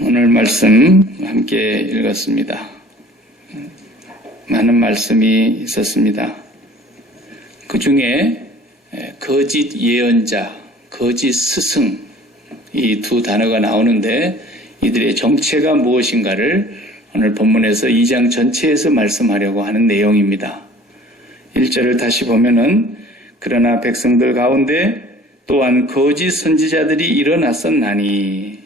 오늘 말씀 함께 읽었습니다. 많은 말씀이 있었습니다. 그 중에 거짓 예언자, 거짓 스승 이 두 단어가 나오는데 이들의 정체가 무엇인가를 오늘 본문에서 2장 전체에서 말씀하려고 하는 내용입니다. 1절을 다시 보면은 그러나 백성들 가운데 또한 거짓 선지자들이 일어났었나니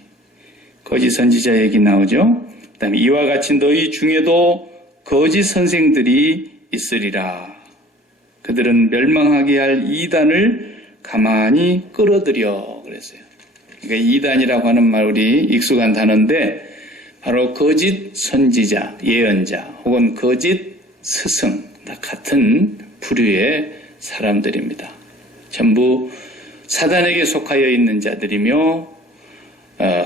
거짓 선지자 얘기 나오죠. 그 다음에 이와 같이 너희 중에도 거짓 선생들이 있으리라. 그들은 멸망하게 할 이단을 가만히 끌어들여 그랬어요. 그러니까 이단이라고 하는 말 우리 익숙한 단어인데 바로 거짓 선지자, 예언자 혹은 거짓 스승 다 같은 부류의 사람들입니다. 전부 사단에게 속하여 있는 자들이며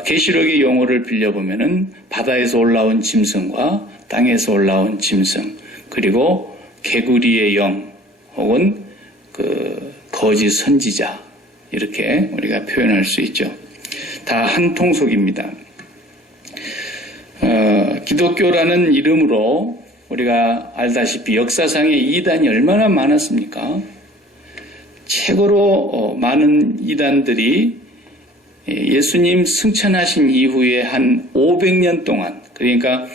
계시록의 용어를 빌려보면은 바다에서 올라온 짐승과 땅에서 올라온 짐승 그리고 개구리의 영 혹은 그 거짓 선지자 이렇게 우리가 표현할 수 있죠. 다 한 통속입니다. 기독교라는 이름으로 우리가 알다시피 역사상에 이단이 얼마나 많았습니까? 최고로 많은 이단들이 예수님 승천하신 이후에 한 500년 동안 그러니까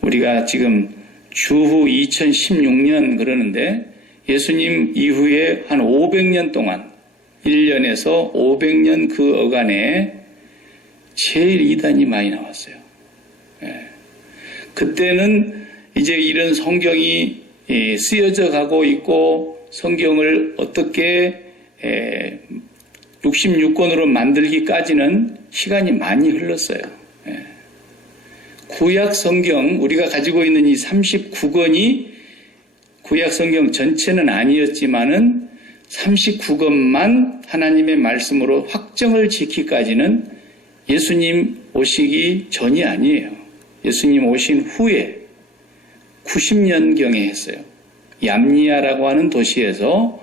우리가 지금 주후 2016년 그러는데 예수님 이후에 한 500년 동안 1년에서 500년 그 어간에 제일 이단이 많이 나왔어요. 그때는 이제 이런 성경이 쓰여져 가고 있고 성경을 어떻게 66권으로 만들기까지는 시간이 많이 흘렀어요. 구약 성경 우리가 가지고 있는 이 39권이 구약 성경 전체는 아니었지만은 39권만 하나님의 말씀으로 확정을 지키기까지는 예수님 오시기 전이 아니에요. 예수님 오신 후에 90년경에 했어요. 얌니아라고 하는 도시에서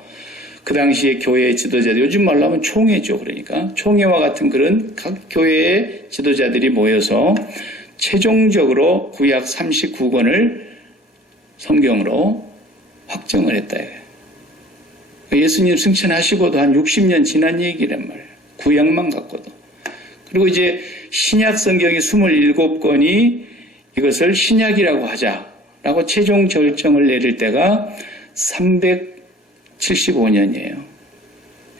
그 당시에 교회의 지도자들, 요즘 말로 하면 총회죠. 그러니까 총회와 같은 그런 각 교회의 지도자들이 모여서 최종적으로 구약 39권을 성경으로 확정을 했다. 예수님 승천하시고도 한 60년 지난 얘기란 말이에요. 구약만 갖고도. 그리고 이제 신약 성경이 27권이 이것을 신약이라고 하자라고 최종 결정을 내릴 때가 375년이에요.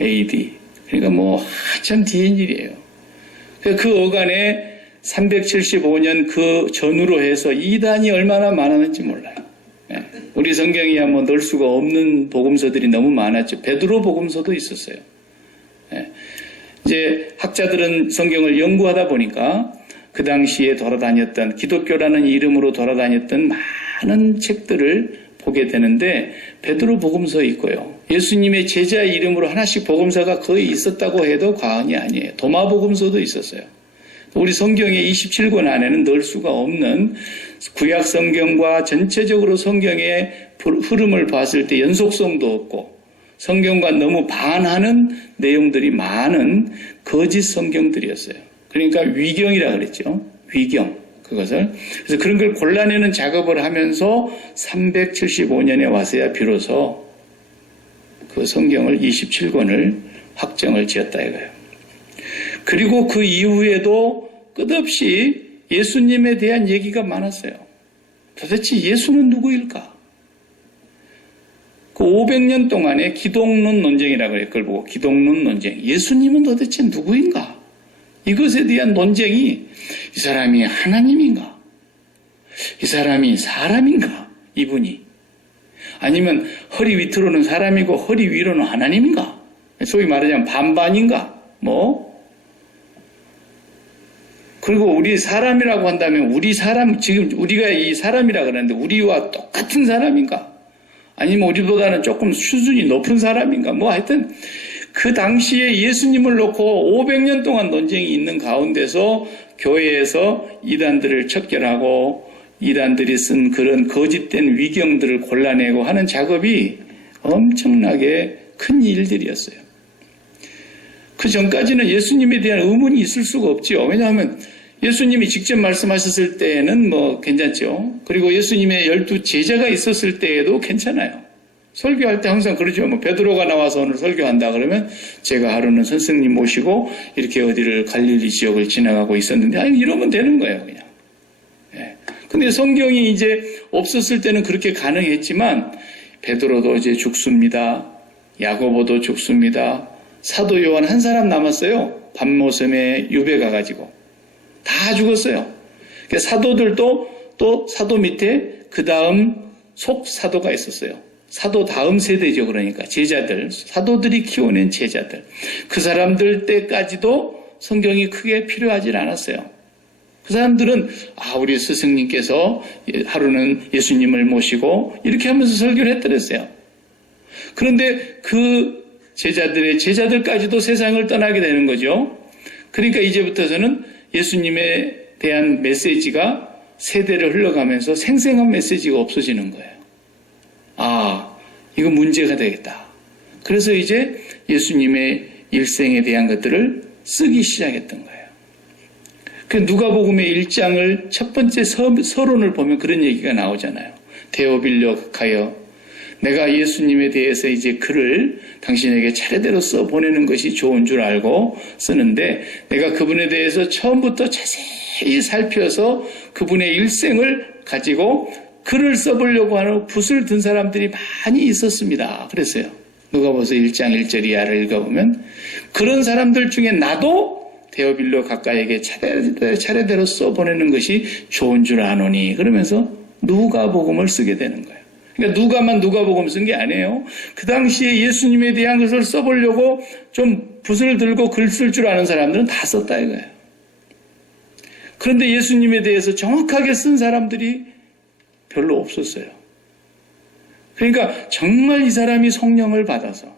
AD. 그러니까 뭐 한참 뒤인 일이에요. 그 어간에 375년 그 전후로 해서 이단이 얼마나 많았는지 몰라요. 우리 성경이야 뭐 넣을 수가 없는 복음서들이 너무 많았죠. 베드로 복음서도 있었어요. 이제 학자들은 성경을 연구하다 보니까 그 당시에 돌아다녔던 기독교라는 이름으로 돌아다녔던 많은 책들을 보게 되는데 베드로 복음서 있고요. 예수님의 제자 이름으로 하나씩 복음서가 거의 있었다고 해도 과언이 아니에요. 도마 복음서도 있었어요. 우리 성경의 27권 안에는 넣을 수가 없는 구약 성경과 전체적으로 성경의 흐름을 봤을 때 연속성도 없고 성경과 너무 반하는 내용들이 많은 거짓 성경들이었어요. 그러니까 위경이라 그랬죠. 위경. 그것을. 그래서 그런 걸 골라내는 작업을 하면서 375년에 와서야 비로소 그 성경을 27권을 확정을 지었다 이거예요. 그리고 그 이후에도 끝없이 예수님에 대한 얘기가 많았어요. 도대체 예수는 누구일까? 그 500년 동안의 기독론 논쟁이라고 해요. 그걸 보고 기독론 논쟁. 예수님은 도대체 누구인가? 이것에 대한 논쟁이 이 사람이 하나님인가? 이 사람이 사람인가? 이분이. 아니면 허리 밑으로는 사람이고 허리 위로는 하나님인가? 소위 말하자면 반반인가? 그리고 우리 사람이라고 한다면 우리 사람, 지금 우리가 이 사람이라 그러는데 우리와 똑같은 사람인가? 아니면 우리보다는 조금 수준이 높은 사람인가? 하여튼 그 당시에 예수님을 놓고 500년 동안 논쟁이 있는 가운데서 교회에서 이단들을 척결하고 이단들이 쓴 그런 거짓된 위경들을 골라내고 하는 작업이 엄청나게 큰 일들이었어요. 그 전까지는 예수님에 대한 의문이 있을 수가 없지요. 왜냐하면 예수님이 직접 말씀하셨을 때에는 뭐 괜찮죠. 그리고 예수님의 12 제자가 있었을 때에도 괜찮아요. 설교할 때 항상 그러죠. 뭐 베드로가 나와서 오늘 설교한다 그러면 제가 하루는 선생님 모시고 이렇게 어디를 갈릴리 지역을 지나가고 있었는데 아니 이러면 되는 거예요, 그냥. 예. 근데 성경이 이제 없었을 때는 그렇게 가능했지만 베드로도 이제 죽습니다. 야고보도 죽습니다. 사도 요한 한 사람 남았어요. 밤모섬에 유배 가가지고 다 죽었어요. 사도들도 또 사도 밑에 그 다음 속 사도가 있었어요. 사도 다음 세대죠. 그러니까 제자들, 사도들이 키워낸 제자들. 그 사람들 때까지도 성경이 크게 필요하지 않았어요. 그 사람들은 우리 스승님께서 하루는 예수님을 모시고 이렇게 하면서 설교를 했더랬어요. 그런데 그 제자들까지도 세상을 떠나게 되는 거죠. 그러니까 이제부터서는 예수님에 대한 메시지가 세대를 흘러가면서 생생한 메시지가 없어지는 거예요. 이거 문제가 되겠다. 그래서 이제 예수님의 일생에 대한 것들을 쓰기 시작했던 거예요. 그 누가복음의 1장을 첫 번째 서론을 보면 그런 얘기가 나오잖아요. 데오빌로 가여 내가 예수님에 대해서 이제 글을 당신에게 차례대로 써 보내는 것이 좋은 줄 알고 쓰는데 내가 그분에 대해서 처음부터 자세히 살펴서 그분의 일생을 가지고 글을 써보려고 하는 붓을 든 사람들이 많이 있었습니다. 그랬어요. 누가복음 1장 1절 이하를 읽어보면 그런 사람들 중에 나도 데오빌로 각가에게 차례대로 써보내는 것이 좋은 줄 아노니 그러면서 누가복음을 쓰게 되는 거예요. 그러니까 누가만 누가복음 쓴 게 아니에요. 그 당시에 예수님에 대한 것을 써보려고 좀 붓을 들고 글 쓸 줄 아는 사람들은 다 썼다 이거예요. 그런데 예수님에 대해서 정확하게 쓴 사람들이 별로 없었어요. 그러니까 정말 이 사람이 성령을 받아서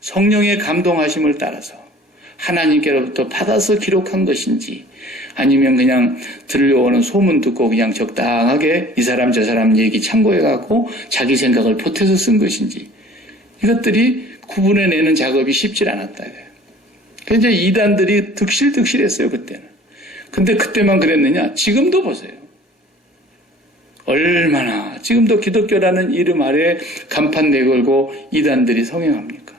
성령의 감동하심을 따라서 하나님께로부터 받아서 기록한 것인지 아니면 그냥 들려오는 소문 듣고 그냥 적당하게 이 사람 저 사람 얘기 참고해갖고 자기 생각을 보태서 쓴 것인지 이것들이 구분해내는 작업이 쉽지 않았다. 그래서 이단들이 득실득실했어요 그때는. 근데 그때만 그랬느냐? 지금도 보세요. 얼마나 지금도 기독교라는 이름 아래 간판 내걸고 이단들이 성행합니까?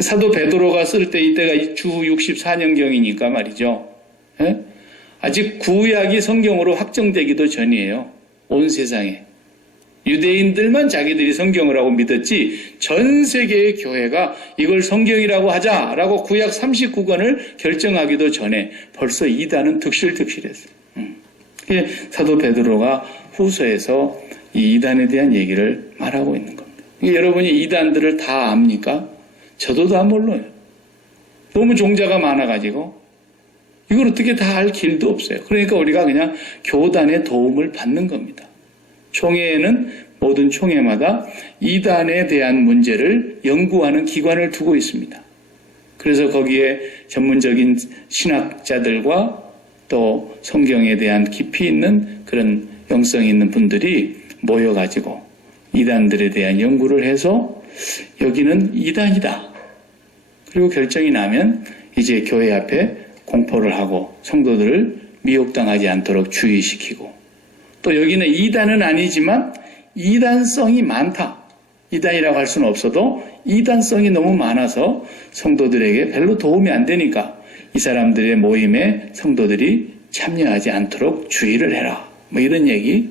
사도 베드로가 쓸 때 이때가 주 64년경이니까 말이죠. 예? 아직 구약이 성경으로 확정되기도 전이에요. 온 세상에. 유대인들만 자기들이 성경을 하고 믿었지 전 세계의 교회가 이걸 성경이라고 하자라고 구약 39권을 결정하기도 전에 벌써 이단은 득실득실했어요. 사도 베드로가 후서에서 이 이단에 대한 얘기를 말하고 있는 겁니다. 여러분이 이단들을 다 압니까? 저도 다 몰라요. 너무 종자가 많아가지고 이걸 어떻게 다 알 길도 없어요. 그러니까 우리가 그냥 교단의 도움을 받는 겁니다. 총회에는 모든 총회마다 이단에 대한 문제를 연구하는 기관을 두고 있습니다. 그래서 거기에 전문적인 신학자들과 또 성경에 대한 깊이 있는 그런 영성이 있는 분들이 모여가지고 이단들에 대한 연구를 해서 여기는 이단이다. 그리고 결정이 나면 이제 교회 앞에 공포를 하고 성도들을 미혹당하지 않도록 주의시키고 또 여기는 이단은 아니지만 이단성이 많다. 이단이라고 할 수는 없어도 이단성이 너무 많아서 성도들에게 별로 도움이 안 되니까 이 사람들의 모임에 성도들이 참여하지 않도록 주의를 해라. 뭐 이런 얘기.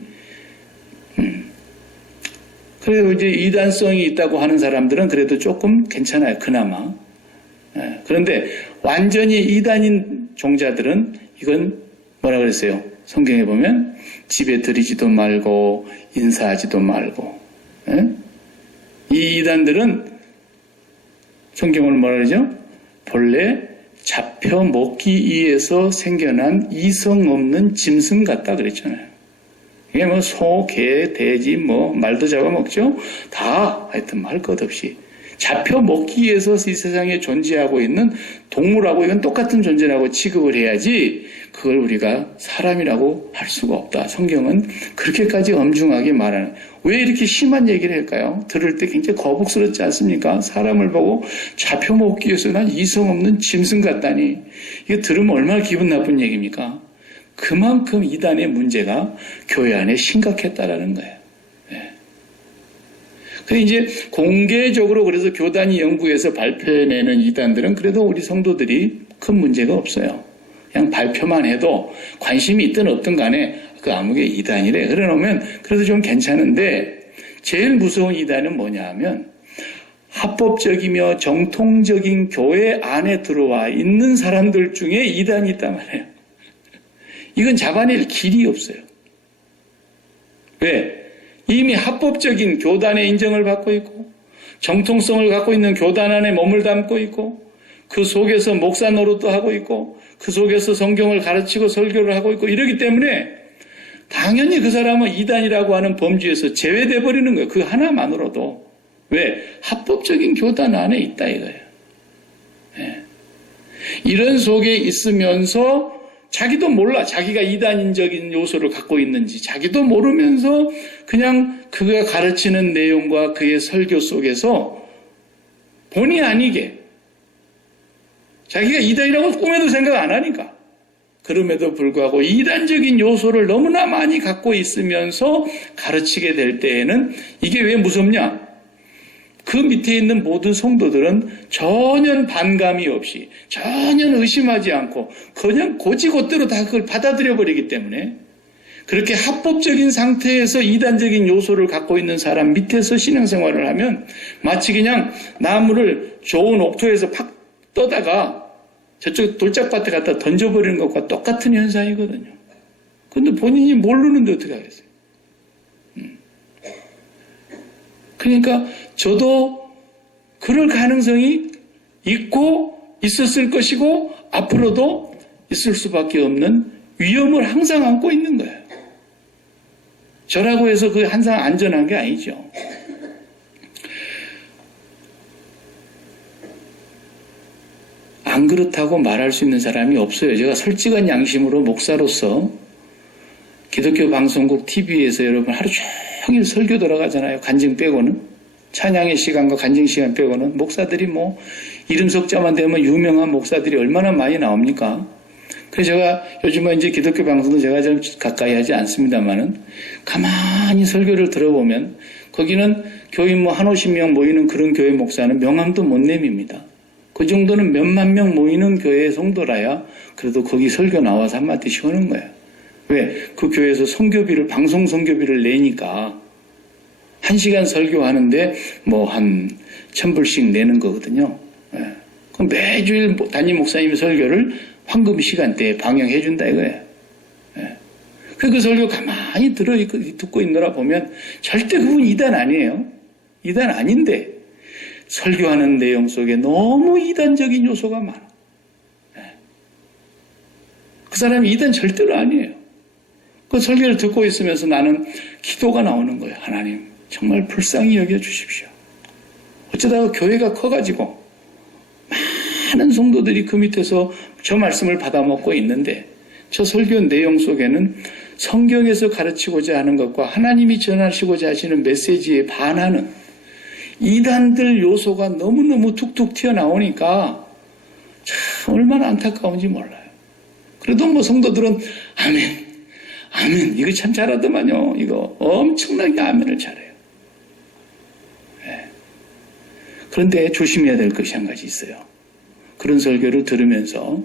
그래도 이제 이단성이 있다고 하는 사람들은 그래도 조금 괜찮아요. 그나마. 그런데 완전히 이단인 종자들은 이건 뭐라 그랬어요? 성경에 보면 집에 들이지도 말고 인사하지도 말고. 이 이단들은 성경을 뭐라 그러죠? 본래 잡혀 먹기 위해서 생겨난 이성 없는 짐승 같다 그랬잖아요. 이게 뭐 소, 개, 돼지, 뭐 말도 잡아먹죠? 다 하여튼 말 것 없이 잡혀 먹기 위해서 이 세상에 존재하고 있는 동물하고 이건 똑같은 존재라고 취급을 해야지 그걸 우리가 사람이라고 할 수가 없다. 성경은 그렇게까지 엄중하게 말하는. 왜 이렇게 심한 얘기를 할까요? 들을 때 굉장히 거북스럽지 않습니까? 사람을 보고 잡혀 먹기 위해서 난 이성 없는 짐승 같다니. 이거 들으면 얼마나 기분 나쁜 얘기입니까? 그만큼 이단의 문제가 교회 안에 심각했다라는 거예요. 그 이제 공개적으로 그래서 교단이 연구해서 발표해내는 이단들은 그래도 우리 성도들이 큰 문제가 없어요. 그냥 발표만 해도 관심이 있든 없든 간에 그 아무개 이단이래. 그래 놓으면 그래도 좀 괜찮은데 제일 무서운 이단은 뭐냐 하면 합법적이며 정통적인 교회 안에 들어와 있는 사람들 중에 이단이 있단 말이에요. 이건 잡아낼 길이 없어요. 왜? 이미 합법적인 교단의 인정을 받고 있고 정통성을 갖고 있는 교단 안에 몸을 담고 있고 그 속에서 목사 노릇도 하고 있고 그 속에서 성경을 가르치고 설교를 하고 있고 이러기 때문에 당연히 그 사람은 이단이라고 하는 범주에서 제외돼 버리는 거예요. 그 하나만으로도. 왜? 합법적인 교단 안에 있다 이거예요. 네. 이런 속에 있으면서 자기도 몰라. 자기가 이단인적인 요소를 갖고 있는지 자기도 모르면서 그냥 그가 가르치는 내용과 그의 설교 속에서 본의 아니게 자기가 이단이라고 꿈에도 생각 안 하니까 그럼에도 불구하고 이단적인 요소를 너무나 많이 갖고 있으면서 가르치게 될 때에는 이게 왜 무섭냐? 그 밑에 있는 모든 성도들은 전혀 반감이 없이 전혀 의심하지 않고 그냥 고지고대로 다 그걸 받아들여 버리기 때문에 그렇게 합법적인 상태에서 이단적인 요소를 갖고 있는 사람 밑에서 신앙생활을 하면 마치 그냥 나무를 좋은 옥토에서 팍 떠다가 저쪽 돌짝밭에 갖다 던져버리는 것과 똑같은 현상이거든요. 그런데 본인이 모르는데 어떻게 하겠어요? 그러니까 저도 그럴 가능성이 있고 있었을 것이고 앞으로도 있을 수밖에 없는 위험을 항상 안고 있는 거예요. 저라고 해서 그게 항상 안전한 게 아니죠. 안 그렇다고 말할 수 있는 사람이 없어요. 제가 솔직한 양심으로 목사로서 기독교 방송국 TV에서 여러분 하루 종일 설교 돌아가잖아요. 간증 빼고는. 찬양의 시간과 간증 시간 빼고는. 목사들이 뭐 이름 석자만 되면 유명한 목사들이 얼마나 많이 나옵니까? 그래서 제가 요즘은 이제 기독교 방송도 제가 좀 가까이 하지 않습니다만은 가만히 설교를 들어보면 거기는 교인 뭐 한 50명 모이는 그런 교회 목사는 명함도 못 내밉니다. 그 정도는 몇만 명 모이는 교회의 성도라야 그래도 거기 설교 나와서 한마디씩 하는 거예요. 왜? 그 교회에서 선교비를, 방송 선교비를 내니까 1시간 설교하는데 뭐 한 1,000불씩 내는 거거든요. 예. 그럼 매주일 담임 목사님 설교를 황금 시간대에 방영해 준다 이거예요. 예. 그 설교 가만히 듣고 있느라 보면 절대 그분 이단 아니에요. 이단 아닌데 설교하는 내용 속에 너무 이단적인 요소가 많아. 예. 그 사람이 이단 절대로 아니에요. 그 설교를 듣고 있으면서 나는 기도가 나오는 거예요. 하나님 정말 불쌍히 여겨주십시오. 어쩌다가 교회가 커가지고 많은 성도들이 그 밑에서 저 말씀을 받아먹고 있는데 저 설교 내용 속에는 성경에서 가르치고자 하는 것과 하나님이 전하시고자 하시는 메시지에 반하는 이단들 요소가 너무너무 툭툭 튀어나오니까 참 얼마나 안타까운지 몰라요. 그래도 뭐 성도들은 아멘, 아멘 이거 참 잘하더만요. 이거 엄청나게 아멘을 잘해요. 네. 그런데 조심해야 될 것이 한 가지 있어요. 그런 설교를 들으면서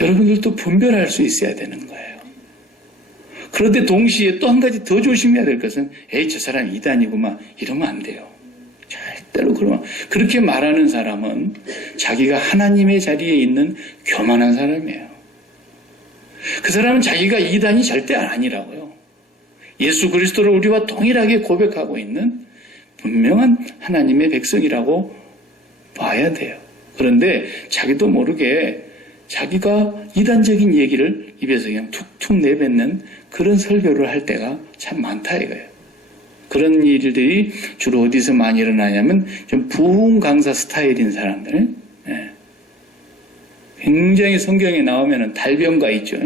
여러분들도 분별할 수 있어야 되는 거예요. 그런데 동시에 또 한 가지 더 조심해야 될 것은 에이 저 사람 이단이구만 이러면 안 돼요. 절대로 그러면 그렇게 말하는 사람은 자기가 하나님의 자리에 있는 교만한 사람이에요. 그 사람은 자기가 이단이 절대 아니라고요. 예수 그리스도를 우리와 동일하게 고백하고 있는 분명한 하나님의 백성이라고 봐야 돼요. 그런데 자기도 모르게 자기가 이단적인 얘기를 입에서 그냥 툭툭 내뱉는 그런 설교를 할 때가 참 많다 이거예요. 그런 일들이 주로 어디서 많이 일어나냐면 좀 부흥 강사 스타일인 사람들. 예. 굉장히 성경에 나오면은 달변가 있죠.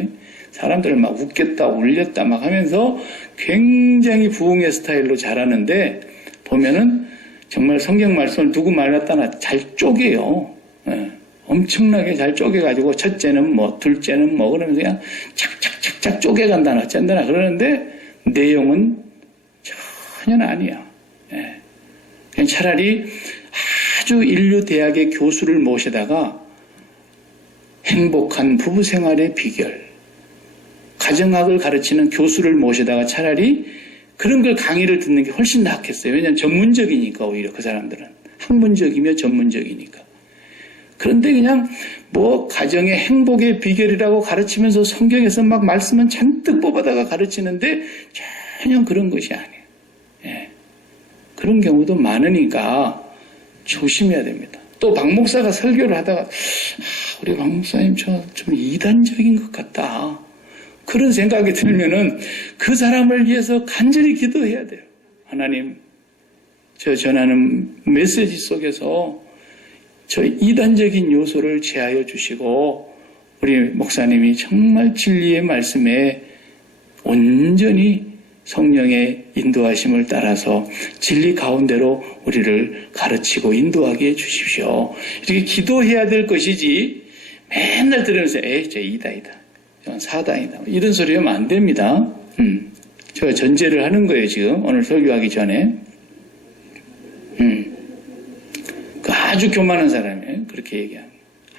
사람들을 막 웃겼다 울렸다 막 하면서 굉장히 부흥의 스타일로 잘하는데 보면은 정말 성경 말씀을 누구 말았다나 잘 쪼개요. 예. 엄청나게 잘 쪼개가지고 첫째는 뭐 둘째는 뭐 그러면서 그냥 착착착착 쪼개간다나 어쩐다나 그러는데 내용은 전혀 아니야. 예. 그냥 차라리 아주 인류 대학의 교수를 모시다가 행복한 부부 생활의 비결, 가정학을 가르치는 교수를 모시다가 차라리 그런 걸 강의를 듣는 게 훨씬 낫겠어요. 왜냐하면 전문적이니까 오히려 그 사람들은 학문적이며 전문적이니까. 그런데 그냥 뭐 가정의 행복의 비결이라고 가르치면서 성경에서 막 말씀은 잔뜩 뽑아다가 가르치는데 전혀 그런 것이 아니에요. 예. 그런 경우도 많으니까 조심해야 됩니다. 또 박 목사가 설교를 하다가 우리 박 목사님 좀 이단적인 것 같다. 그런 생각이 들면은 그 사람을 위해서 간절히 기도해야 돼요. 하나님, 저 전하는 메시지 속에서 저 이단적인 요소를 제하여 주시고 우리 목사님이 정말 진리의 말씀에 온전히 성령의 인도하심을 따라서 진리 가운데로 우리를 가르치고 인도하게 해주십시오. 이렇게 기도해야 될 것이지 맨날 들으면서 저 이다 저건 사단이다 이런 소리 하면 안 됩니다. 제가 전제를 하는 거예요. 지금 오늘 설교하기 전에 그 아주 교만한 사람이에요. 그렇게 얘기하는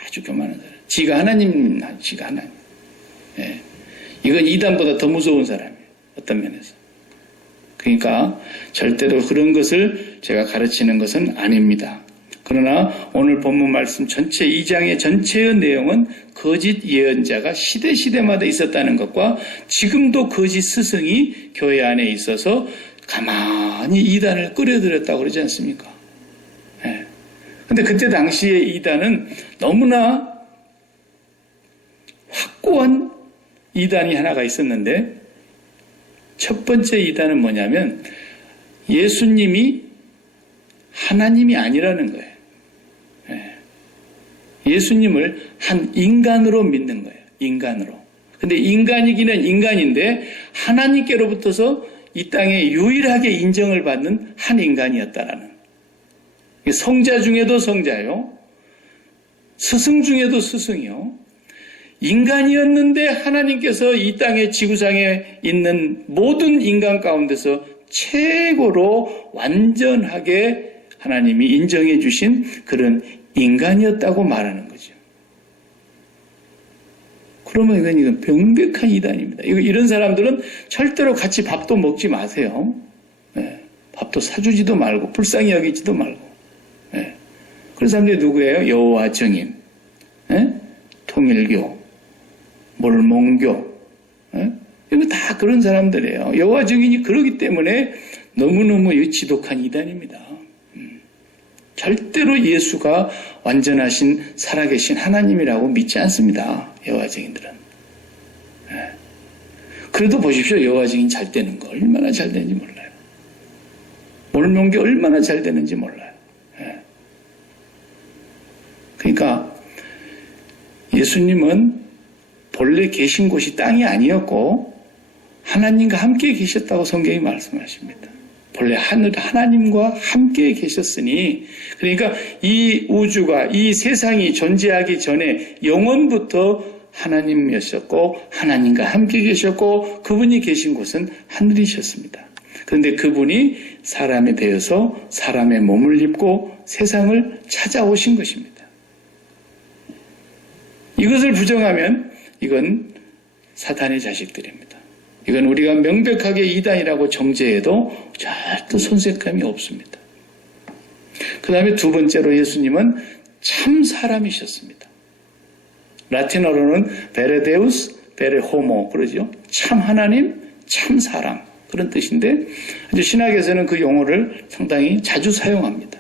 아주 교만한 사람. 지가 하나님. 예. 이건 이단보다 더 무서운 사람이에요. 어떤 면에서. 그러니까 절대로 그런 것을 제가 가르치는 것은 아닙니다. 그러나 오늘 본문 말씀 전체 2장의 전체의 내용은 거짓 예언자가 시대마다 있었다는 것과 지금도 거짓 스승이 교회 안에 있어서 가만히 이단을 끌어들였다고 그러지 않습니까? 예. 근데 그때 당시에 이단은 너무나 확고한 이단이 하나가 있었는데 첫 번째 이단은 뭐냐면 예수님이 하나님이 아니라는 거예요. 예수님을 한 인간으로 믿는 거예요. 인간으로. 근데 인간이기는 인간인데 하나님께로부터서 이 땅에 유일하게 인정을 받는 한 인간이었다라는. 성자 중에도 성자요. 스승 중에도 스승이요. 인간이었는데 하나님께서 이 땅의 지구상에 있는 모든 인간 가운데서 최고로 완전하게 하나님이 인정해 주신 그런 인간이었다고 말하는 거죠. 그러면 이건 명백한 이단입니다. 이런 사람들은 절대로 같이 밥도 먹지 마세요. 네. 밥도 사주지도 말고 불쌍히 여기지도 말고. 네. 그런 사람들이 누구예요? 여호와 증인, 네? 통일교, 몰몬교, 이거 다 그런 사람들이에요. 여호와 증인이 그러기 때문에 너무너무 지독한 이단입니다. 절대로 예수가 완전하신 살아계신 하나님이라고 믿지 않습니다. 여호와 증인들은. 그래도 보십시오. 여호와 증인 잘 되는 거 얼마나 잘 되는지 몰라요. 몰몬교 얼마나 잘 되는지 몰라요. 그러니까 예수님은 본래 계신 곳이 땅이 아니었고 하나님과 함께 계셨다고 성경이 말씀하십니다. 본래 하나님과 함께 계셨으니 그러니까 이 우주가 이 세상이 존재하기 전에 영원부터 하나님이셨고 하나님과 함께 계셨고 그분이 계신 곳은 하늘이셨습니다. 그런데 그분이 사람이 되어서 사람의 몸을 입고 세상을 찾아오신 것입니다. 이것을 부정하면 이건 사탄의 자식들입니다. 이건 우리가 명백하게 이단이라고 정죄해도 절대 손색감이 없습니다. 그 다음에 두 번째로 예수님은 참 사람이셨습니다. 라틴어로는 베레데우스, 베레호모 그러죠. 참 하나님, 참 사람 그런 뜻인데 신학에서는 그 용어를 상당히 자주 사용합니다.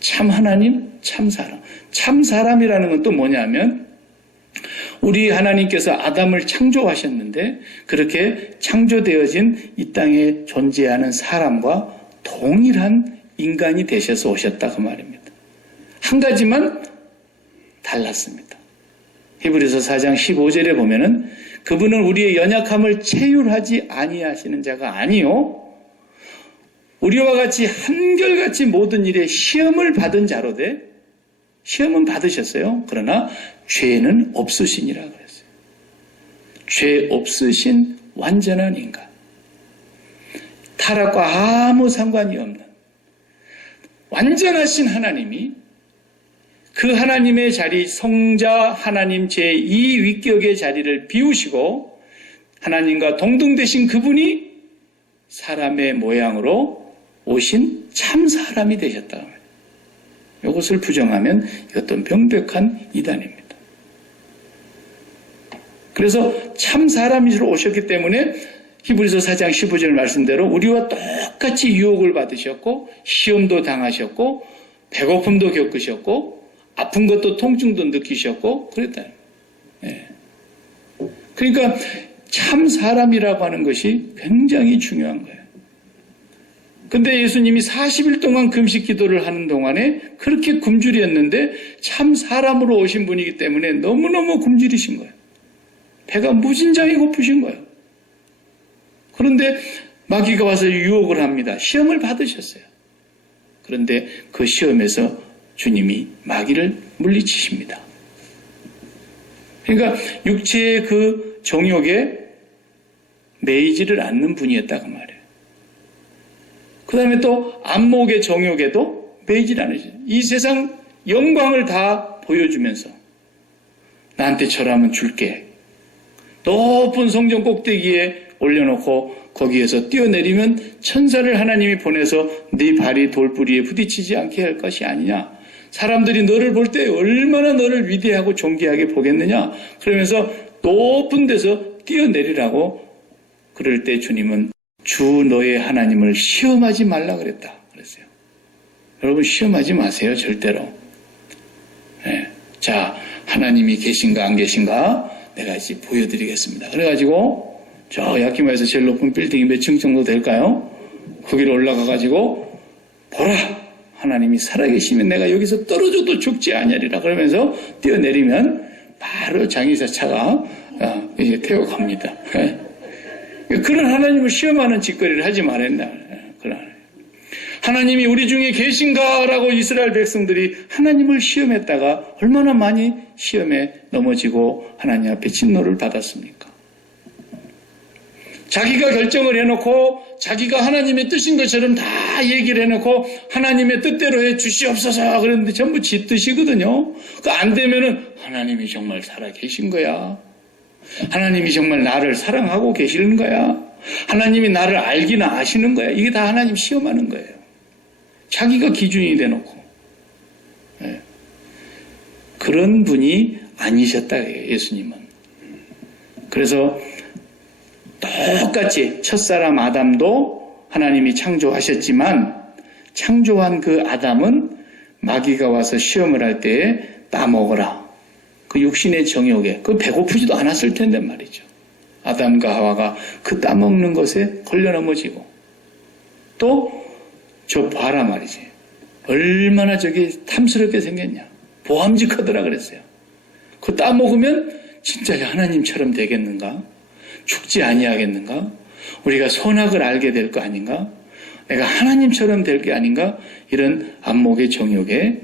참 하나님, 참 사람. 참 사람이라는 건 또 뭐냐면 우리 하나님께서 아담을 창조하셨는데 그렇게 창조되어진 이 땅에 존재하는 사람과 동일한 인간이 되셔서 오셨다 그 말입니다. 한 가지만 달랐습니다. 히브리서 4장 15절에 보면은 그분은 우리의 연약함을 체휼하지 아니하시는 자가 아니요 우리와 같이 한결같이 모든 일에 시험을 받은 자로되 시험은 받으셨어요. 그러나 죄는 없으시니라 그랬어요. 죄 없으신 완전한 인간. 타락과 아무 상관이 없는 완전하신 하나님이 그 하나님의 자리, 성자 하나님 제2위격의 자리를 비우시고 하나님과 동등되신 그분이 사람의 모양으로 오신 참 사람이 되셨다. 이것을 부정하면 이것도 명백한 이단입니다. 그래서 참 사람이시로 오셨기 때문에 히브리서 4장 15절 말씀대로 우리와 똑같이 유혹을 받으셨고 시험도 당하셨고 배고픔도 겪으셨고 아픈 것도 통증도 느끼셨고 그랬다. 예. 그러니까 참 사람이라고 하는 것이 굉장히 중요한 거예요. 근데 예수님이 40일 동안 금식 기도를 하는 동안에 그렇게 굶주렸는데 참 사람으로 오신 분이기 때문에 너무너무 굶주리신 거예요. 배가 무진장이 고프신 거예요. 그런데 마귀가 와서 유혹을 합니다. 시험을 받으셨어요. 그런데 그 시험에서 주님이 마귀를 물리치십니다. 그러니까 육체의 그 정욕에 매이지를 않는 분이었다 그 말이에요. 그 다음에 또 안목의 정욕에도 매이질 않으셔요. 이 세상 영광을 다 보여주면서 나한테 절하면 줄게. 높은 성전 꼭대기에 올려놓고 거기에서 뛰어내리면 천사를 하나님이 보내서 네 발이 돌부리에 부딪히지 않게 할 것이 아니냐. 사람들이 너를 볼 때 얼마나 너를 위대하고 존귀하게 보겠느냐. 그러면서 높은 데서 뛰어내리라고 그럴 때 주님은 주 너의 하나님을 시험하지 말라 그랬다 그랬어요. 여러분 시험하지 마세요. 절대로. 네. 자, 하나님이 계신가 안 계신가 내가 이제 보여드리겠습니다. 그래가지고 저 야키마에서 제일 높은 빌딩이 몇 층 정도 될까요? 거기로 올라가가지고 보라 하나님이 살아계시면 내가 여기서 떨어져도 죽지 아니하리라 그러면서 뛰어내리면 바로 장의사 차가 이제 태워갑니다. 그런 하나님을 시험하는 짓거리를 하지 말았나. 하나님이 우리 중에 계신가라고 이스라엘 백성들이 하나님을 시험했다가 얼마나 많이 시험에 넘어지고 하나님 앞에 진노를 받았습니까? 자기가 결정을 해놓고 자기가 하나님의 뜻인 것처럼 다 얘기를 해놓고 하나님의 뜻대로 해 주시옵소서 그랬는데 전부 지 뜻이거든요. 그 안 되면은 하나님이 정말 살아 계신 거야. 하나님이 정말 나를 사랑하고 계시는 거야. 하나님이 나를 알기나 아시는 거야. 이게 다 하나님 시험하는 거예요. 자기가 기준이 돼놓고. 네. 그런 분이 아니셨다 예수님은. 그래서 똑같이 첫사람 아담도 하나님이 창조하셨지만 창조한 그 아담은 마귀가 와서 시험을 할 때에 따먹어라. 그 육신의 정욕에 그 배고프지도 않았을 텐데 말이죠. 아담과 하와가 그 따먹는 것에 걸려 넘어지고 또 저 봐라 말이지. 얼마나 저게 탐스럽게 생겼냐. 보암직하더라 그랬어요. 그 따먹으면 진짜 하나님처럼 되겠는가? 죽지 아니하겠는가? 우리가 선악을 알게 될 거 아닌가? 내가 하나님처럼 될 게 아닌가? 이런 안목의 정욕에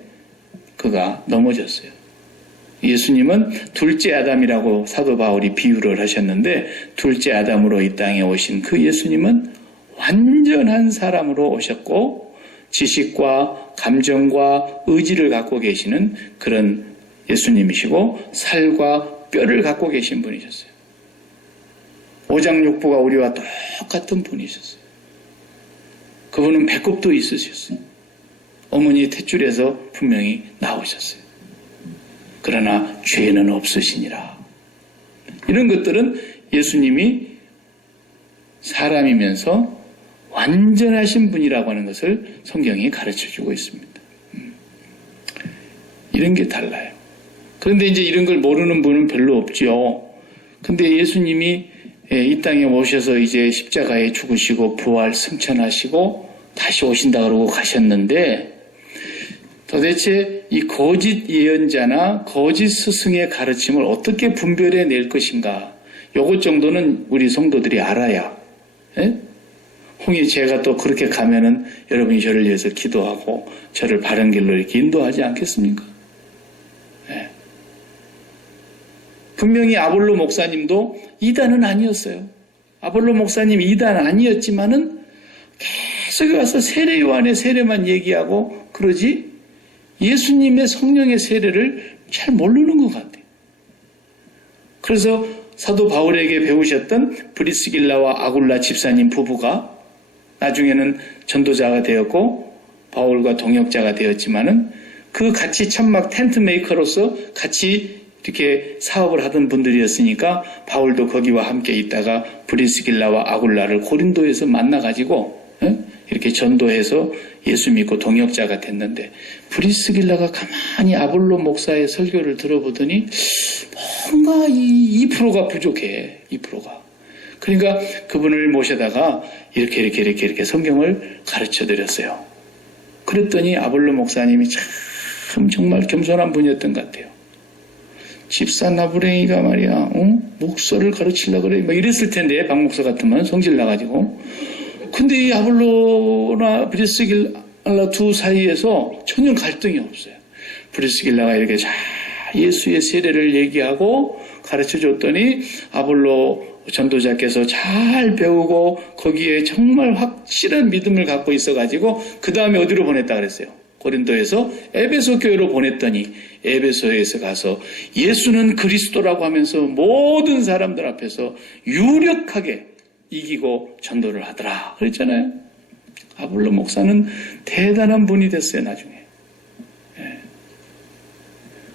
그가 넘어졌어요. 예수님은 둘째 아담이라고 사도 바울이 비유를 하셨는데 둘째 아담으로 이 땅에 오신 그 예수님은 완전한 사람으로 오셨고 지식과 감정과 의지를 갖고 계시는 그런 예수님이시고 살과 뼈를 갖고 계신 분이셨어요. 오장육부가 우리와 똑같은 분이셨어요. 그분은 배꼽도 있으셨어요. 어머니 탯줄에서 분명히 나오셨어요. 그러나 죄는 없으시니라. 이런 것들은 예수님이 사람이면서 완전하신 분이라고 하는 것을 성경이 가르쳐주고 있습니다. 이런 게 달라요. 그런데 이제 이런 걸 모르는 분은 별로 없죠. 근데 예수님이 이 땅에 오셔서 이제 십자가에 죽으시고 부활 승천하시고 다시 오신다 그러고 가셨는데 도대체 이 거짓 예언자나 거짓 스승의 가르침을 어떻게 분별해 낼 것인가? 요것 정도는 우리 성도들이 알아야. 홍이 제가 또 그렇게 가면은 여러분이 저를 위해서 기도하고 저를 바른 길로 이렇게 인도하지 않겠습니까? 분명히 아볼로 목사님도 이단은 아니었어요. 아볼로 목사님이 이단 아니었지만은 계속 와서 세례 요한의 세례만 얘기하고 그러지 예수님의 성령의 세례를 잘 모르는 것 같아요. 그래서 사도 바울에게 배우셨던 브리스길라와 아굴라 집사님 부부가 나중에는 전도자가 되었고 바울과 동역자가 되었지만은 그 같이 천막 텐트 메이커로서 같이 이렇게 사업을 하던 분들이었으니까 바울도 거기와 함께 있다가 브리스길라와 아굴라를 고린도에서 만나가지고 이렇게 전도해서 예수 믿고 동역자가 됐는데 브리스길라가 가만히 아볼로 목사의 설교를 들어보더니 뭔가 2%가 부족해. 2%가. 그러니까 그분을 모셔다가 이렇게 성경을 가르쳐 드렸어요. 그랬더니 아볼로 목사님이 참 정말 겸손한 분이었던 것 같아요. 집사 나부랭이가 말이야, 목사를 가르치려고 그래. 막 이랬을 텐데, 박 목사 같으면 성질 나가지고. 근데 이 아볼로나 브리스길라 두 사이에서 전혀 갈등이 없어요. 브리스길라가 이렇게 잘 예수의 세례를 얘기하고 가르쳐 줬더니 아볼로 전도자께서 잘 배우고 거기에 정말 확실한 믿음을 갖고 있어가지고 그 다음에 어디로 보냈다 그랬어요? 고린도에서 에베소 교회로 보냈더니 에베소에서 가서 예수는 그리스도라고 하면서 모든 사람들 앞에서 유력하게 이기고 전도를 하더라 그랬잖아요. 아볼로 목사는 대단한 분이 됐어요 나중에.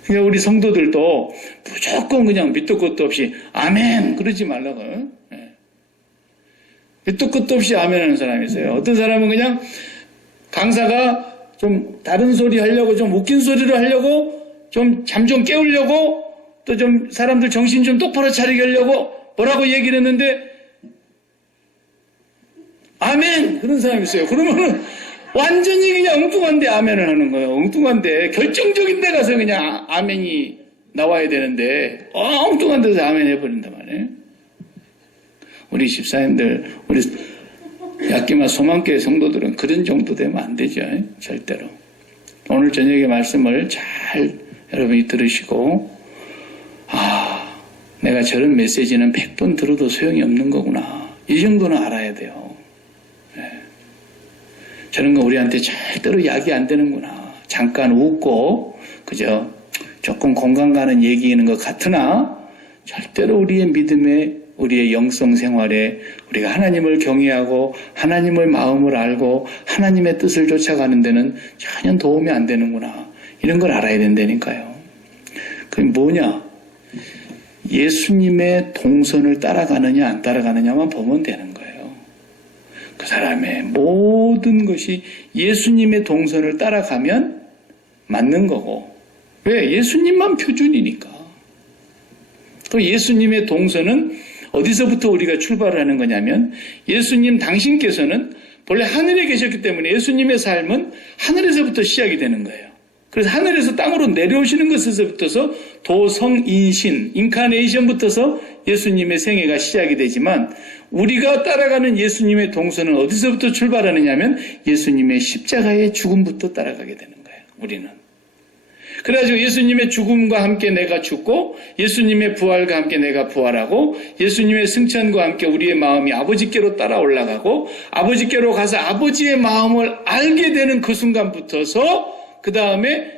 그러니까 우리 성도들도 무조건 그냥 밑도 끝도 없이 아멘 그러지 말라고요. 밑도 끝도 없이 아멘 하는 사람이 있어요. 어떤 사람은 그냥 강사가 좀 다른 소리 하려고 좀 웃긴 소리를 하려고 좀 잠 좀 깨우려고 또 좀 사람들 정신 좀 똑바로 차리게 하려고 뭐라고 얘기를 했는데 아멘 그런 사람이 있어요. 그러면은 완전히 그냥 엉뚱한데 아멘을 하는 거예요. 엉뚱한데 결정적인 데 가서 그냥 아멘이 나와야 되는데 엉뚱한 데서 아멘 해버린단 말이에요. 우리 집사님들 우리 약기마 소망교회 성도들은 그런 정도 되면 안 되죠. 절대로. 오늘 저녁에 말씀을 잘 여러분이 들으시고 내가 저런 메시지는 100번 들어도 소용이 없는 거구나. 이 정도는 알아야 돼요. 저런 거 우리한테 절대로 약이 안 되는구나. 잠깐 웃고 그저 조금 공감 가는 얘기하는 것 같으나 절대로 우리의 믿음에 우리의 영성 생활에 우리가 하나님을 경외하고 하나님의 마음을 알고 하나님의 뜻을 쫓아가는 데는 전혀 도움이 안 되는구나. 이런 걸 알아야 된다니까요. 그게 뭐냐? 예수님의 동선을 따라가느냐 안 따라가느냐만 보면 되는 거예요. 그 사람의 모든 것이 예수님의 동선을 따라가면 맞는 거고 왜? 예수님만 표준이니까. 그 예수님의 동선은 어디서부터 우리가 출발하는 거냐면 예수님 당신께서는 본래 하늘에 계셨기 때문에 예수님의 삶은 하늘에서부터 시작이 되는 거예요. 그래서 하늘에서 땅으로 내려오시는 것에서부터서 도성인신, 인카네이션부터서 예수님의 생애가 시작이 되지만 우리가 따라가는 예수님의 동선은 어디서부터 출발하느냐면 예수님의 십자가의 죽음부터 따라가게 되는 거예요. 우리는. 그래가지고 예수님의 죽음과 함께 내가 죽고 예수님의 부활과 함께 내가 부활하고 예수님의 승천과 함께 우리의 마음이 아버지께로 따라 올라가고 아버지께로 가서 아버지의 마음을 알게 되는 그 순간부터서 그 다음에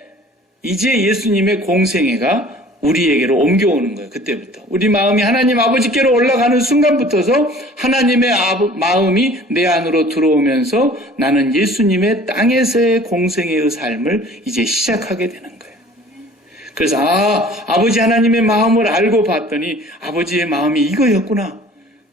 이제 예수님의 공생애가 우리에게로 옮겨오는 거예요. 그때부터. 우리 마음이 하나님 아버지께로 올라가는 순간부터서 하나님의 마음이 내 안으로 들어오면서 나는 예수님의 땅에서의 공생애의 삶을 이제 시작하게 되는 거예요. 그래서 아버지 하나님의 마음을 알고 봤더니 아버지의 마음이 이거였구나.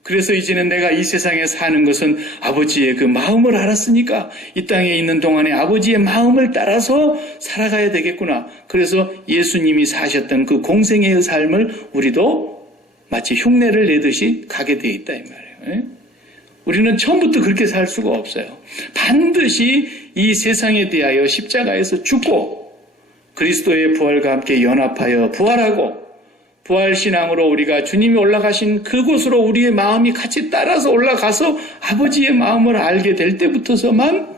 그래서 이제는 내가 이 세상에 사는 것은 아버지의 그 마음을 알았으니까 이 땅에 있는 동안에 아버지의 마음을 따라서 살아가야 되겠구나. 그래서 예수님이 사셨던 그 공생애의 삶을 우리도 마치 흉내를 내듯이 가게 돼 있다 이 말이에요. 우리는 처음부터 그렇게 살 수가 없어요. 반드시 이 세상에 대하여 십자가에서 죽고 그리스도의 부활과 함께 연합하여 부활하고 부활신앙으로 우리가 주님이 올라가신 그곳으로 우리의 마음이 같이 따라서 올라가서 아버지의 마음을 알게 될 때부터서만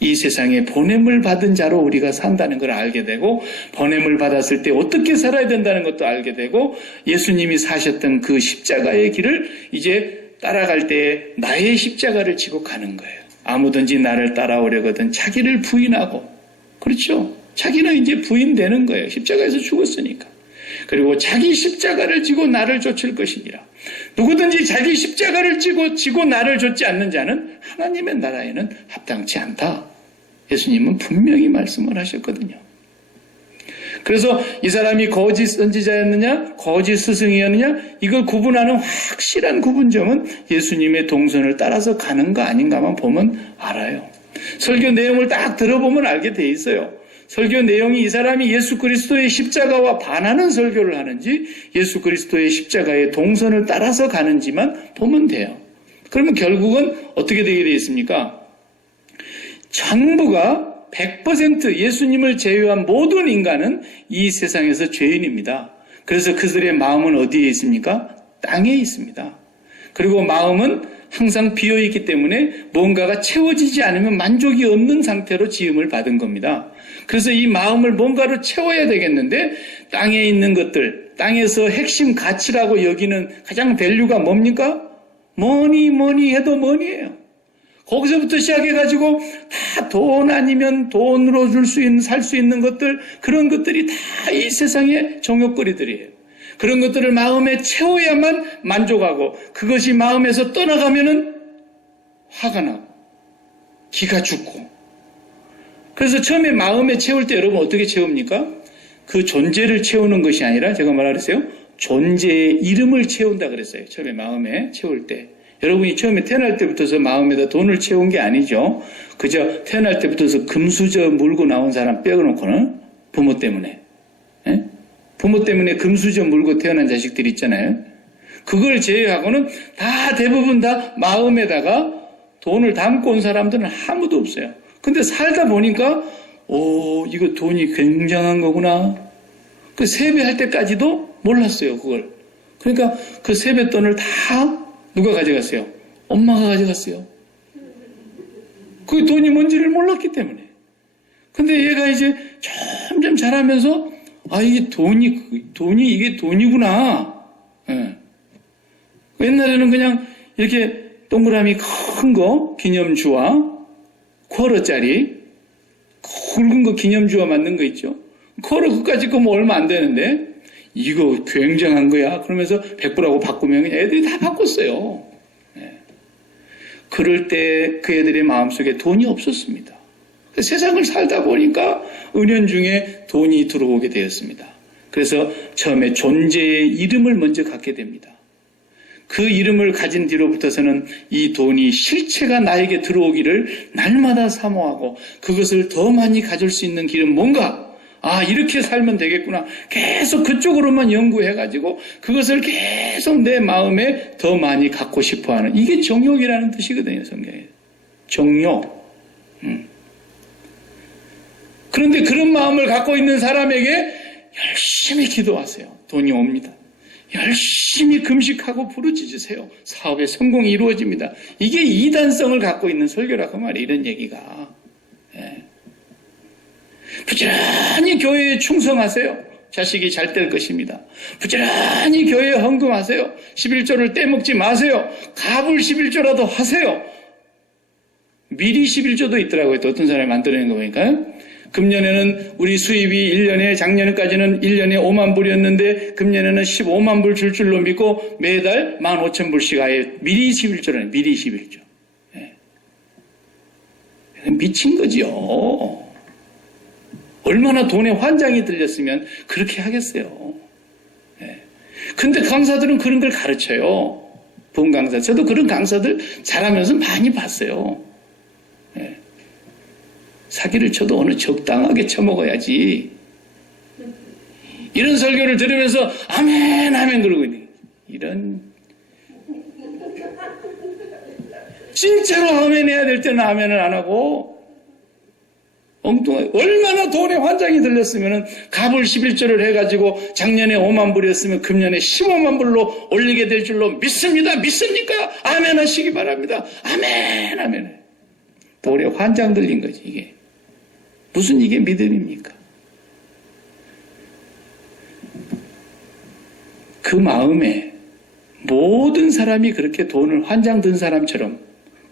이 세상에 보냄을 받은 자로 우리가 산다는 걸 알게 되고 보냄을 받았을 때 어떻게 살아야 된다는 것도 알게 되고 예수님이 사셨던 그 십자가의 길을 이제 따라갈 때 나의 십자가를 지고 가는 거예요. 아무든지 나를 따라오려거든 자기를 부인하고, 그렇죠? 자기는 이제 부인되는 거예요. 십자가에서 죽었으니까. 그리고 자기 십자가를 지고 나를 쫓을 것이니라. 누구든지 자기 십자가를 지고 나를 쫓지 않는 자는 하나님의 나라에는 합당치 않다. 예수님은 분명히 말씀을 하셨거든요. 그래서 이 사람이 거짓 선지자였느냐 거짓 스승이었느냐 이걸 구분하는 확실한 구분점은 예수님의 동선을 따라서 가는 거 아닌가만 보면 알아요. 설교 내용을 딱 들어보면 알게 돼 있어요. 설교 내용이 이 사람이 예수 그리스도의 십자가와 반하는 설교를 하는지 예수 그리스도의 십자가의 동선을 따라서 가는지만 보면 돼요. 그러면 결국은 어떻게 되게 되어 있습니까? 전부가 100% 예수님을 제외한 모든 인간은 이 세상에서 죄인입니다. 그래서 그들의 마음은 어디에 있습니까? 땅에 있습니다. 그리고 마음은 항상 비어있기 때문에 뭔가가 채워지지 않으면 만족이 없는 상태로 지음을 받은 겁니다. 그래서 이 마음을 뭔가로 채워야 되겠는데 땅에 있는 것들, 땅에서 핵심 가치라고 여기는 가장 밸류가 뭡니까? 뭐니 해도 뭐니예요. 거기서부터 시작해가지고 다 돈 아니면 돈으로 살 수 있는 것들, 그런 것들이 다 이 세상의 종욕거리들이에요. 그런 것들을 마음에 채워야만 만족하고 그것이 마음에서 떠나가면은 화가 나고 기가 죽고. 그래서 처음에 마음에 채울 때 여러분 어떻게 채웁니까? 그 존재를 채우는 것이 아니라 제가 말했어요. 존재의 이름을 채운다 그랬어요. 처음에 마음에 채울 때. 여러분이 처음에 태어날 때부터서 마음에다 돈을 채운 게 아니죠. 그저 태어날 때부터서 금수저 물고 나온 사람 빼놓고는 부모 때문에. 예? 부모 때문에 금수저 물고 태어난 자식들 있잖아요. 그걸 제외하고는 다 대부분 다 마음에다가 돈을 담고 온 사람들은 아무도 없어요. 근데 살다 보니까 이거 돈이 굉장한 거구나. 그 세배할 때까지도 몰랐어요. 그걸. 그러니까 그 세뱃돈을 다 누가 가져갔어요? 엄마가 가져갔어요. 그 돈이 뭔지를 몰랐기 때문에. 근데 얘가 이제 점점 자라면서 이게 이게 돈이구나. 예. 옛날에는 그냥 이렇게 동그라미 큰 거, 기념주화, 쿼러짜리, 굵은 거 기념주화 만든 거 있죠. 쿼러 그까짓 거 뭐 얼마 안 되는데, 이거 굉장한 거야. 그러면서 100불하고 바꾸면 애들이 다 바꿨어요. 예. 그럴 때 그 애들의 마음속에 돈이 없었습니다. 세상을 살다 보니까 은연중에 돈이 들어오게 되었습니다. 그래서 처음에 존재의 이름을 먼저 갖게 됩니다. 그 이름을 가진 뒤로부터서는 이 돈이 실체가 나에게 들어오기를 날마다 사모하고 그것을 더 많이 가질 수 있는 길은 뭔가? 이렇게 살면 되겠구나. 계속 그쪽으로만 연구해가지고 그것을 계속 내 마음에 더 많이 갖고 싶어하는, 이게 정욕이라는 뜻이거든요. 성경에. 정욕. 그런데 그런 마음을 갖고 있는 사람에게 열심히 기도하세요. 돈이 옵니다. 열심히 금식하고 부르짖으세요. 사업의 성공이 이루어집니다. 이게 이단성을 갖고 있는 설교라고 말이에요. 이런 얘기가. 예. 부지런히 교회에 충성하세요. 자식이 잘 될 것입니다. 부지런히 교회에 헌금하세요. 11조를 떼먹지 마세요. 갑을 11조라도 하세요. 미리 11조도 있더라고요. 또 어떤 사람이 만들어낸 거 보니까요. 금년에는 우리 수입이 1년에, 작년까지는 1년에 5만 불이었는데 금년에는 15만 불 줄 줄로 믿고 매달 15,000불씩 아예 미리 11조라네. 미리 11조. 예. 미친 거지요. 얼마나 돈에 환장이 들렸으면 그렇게 하겠어요. 예. 근데 강사들은 그런 걸 가르쳐요. 부흥 강사. 저도 그런 강사들 잘하면서 많이 봤어요. 예. 사기를 쳐도 어느 적당하게 쳐먹어야지. 이런 설교를 들으면서 아멘 아멘 그러고 있는 이런 진짜로 아멘 해야 될 때는 아멘을 안 하고 엉뚱하게 얼마나 돈에 환장이 들렸으면 갑을 11조를 해가지고 작년에 5만 불이었으면 금년에 15만 불로 올리게 될 줄로 믿습니다. 믿습니까? 아멘 하시기 바랍니다. 아멘 아멘. 돈에 환장 들린 거지 이게. 무슨 이게 믿음입니까? 그 마음에 모든 사람이 그렇게 돈을 환장 든 사람처럼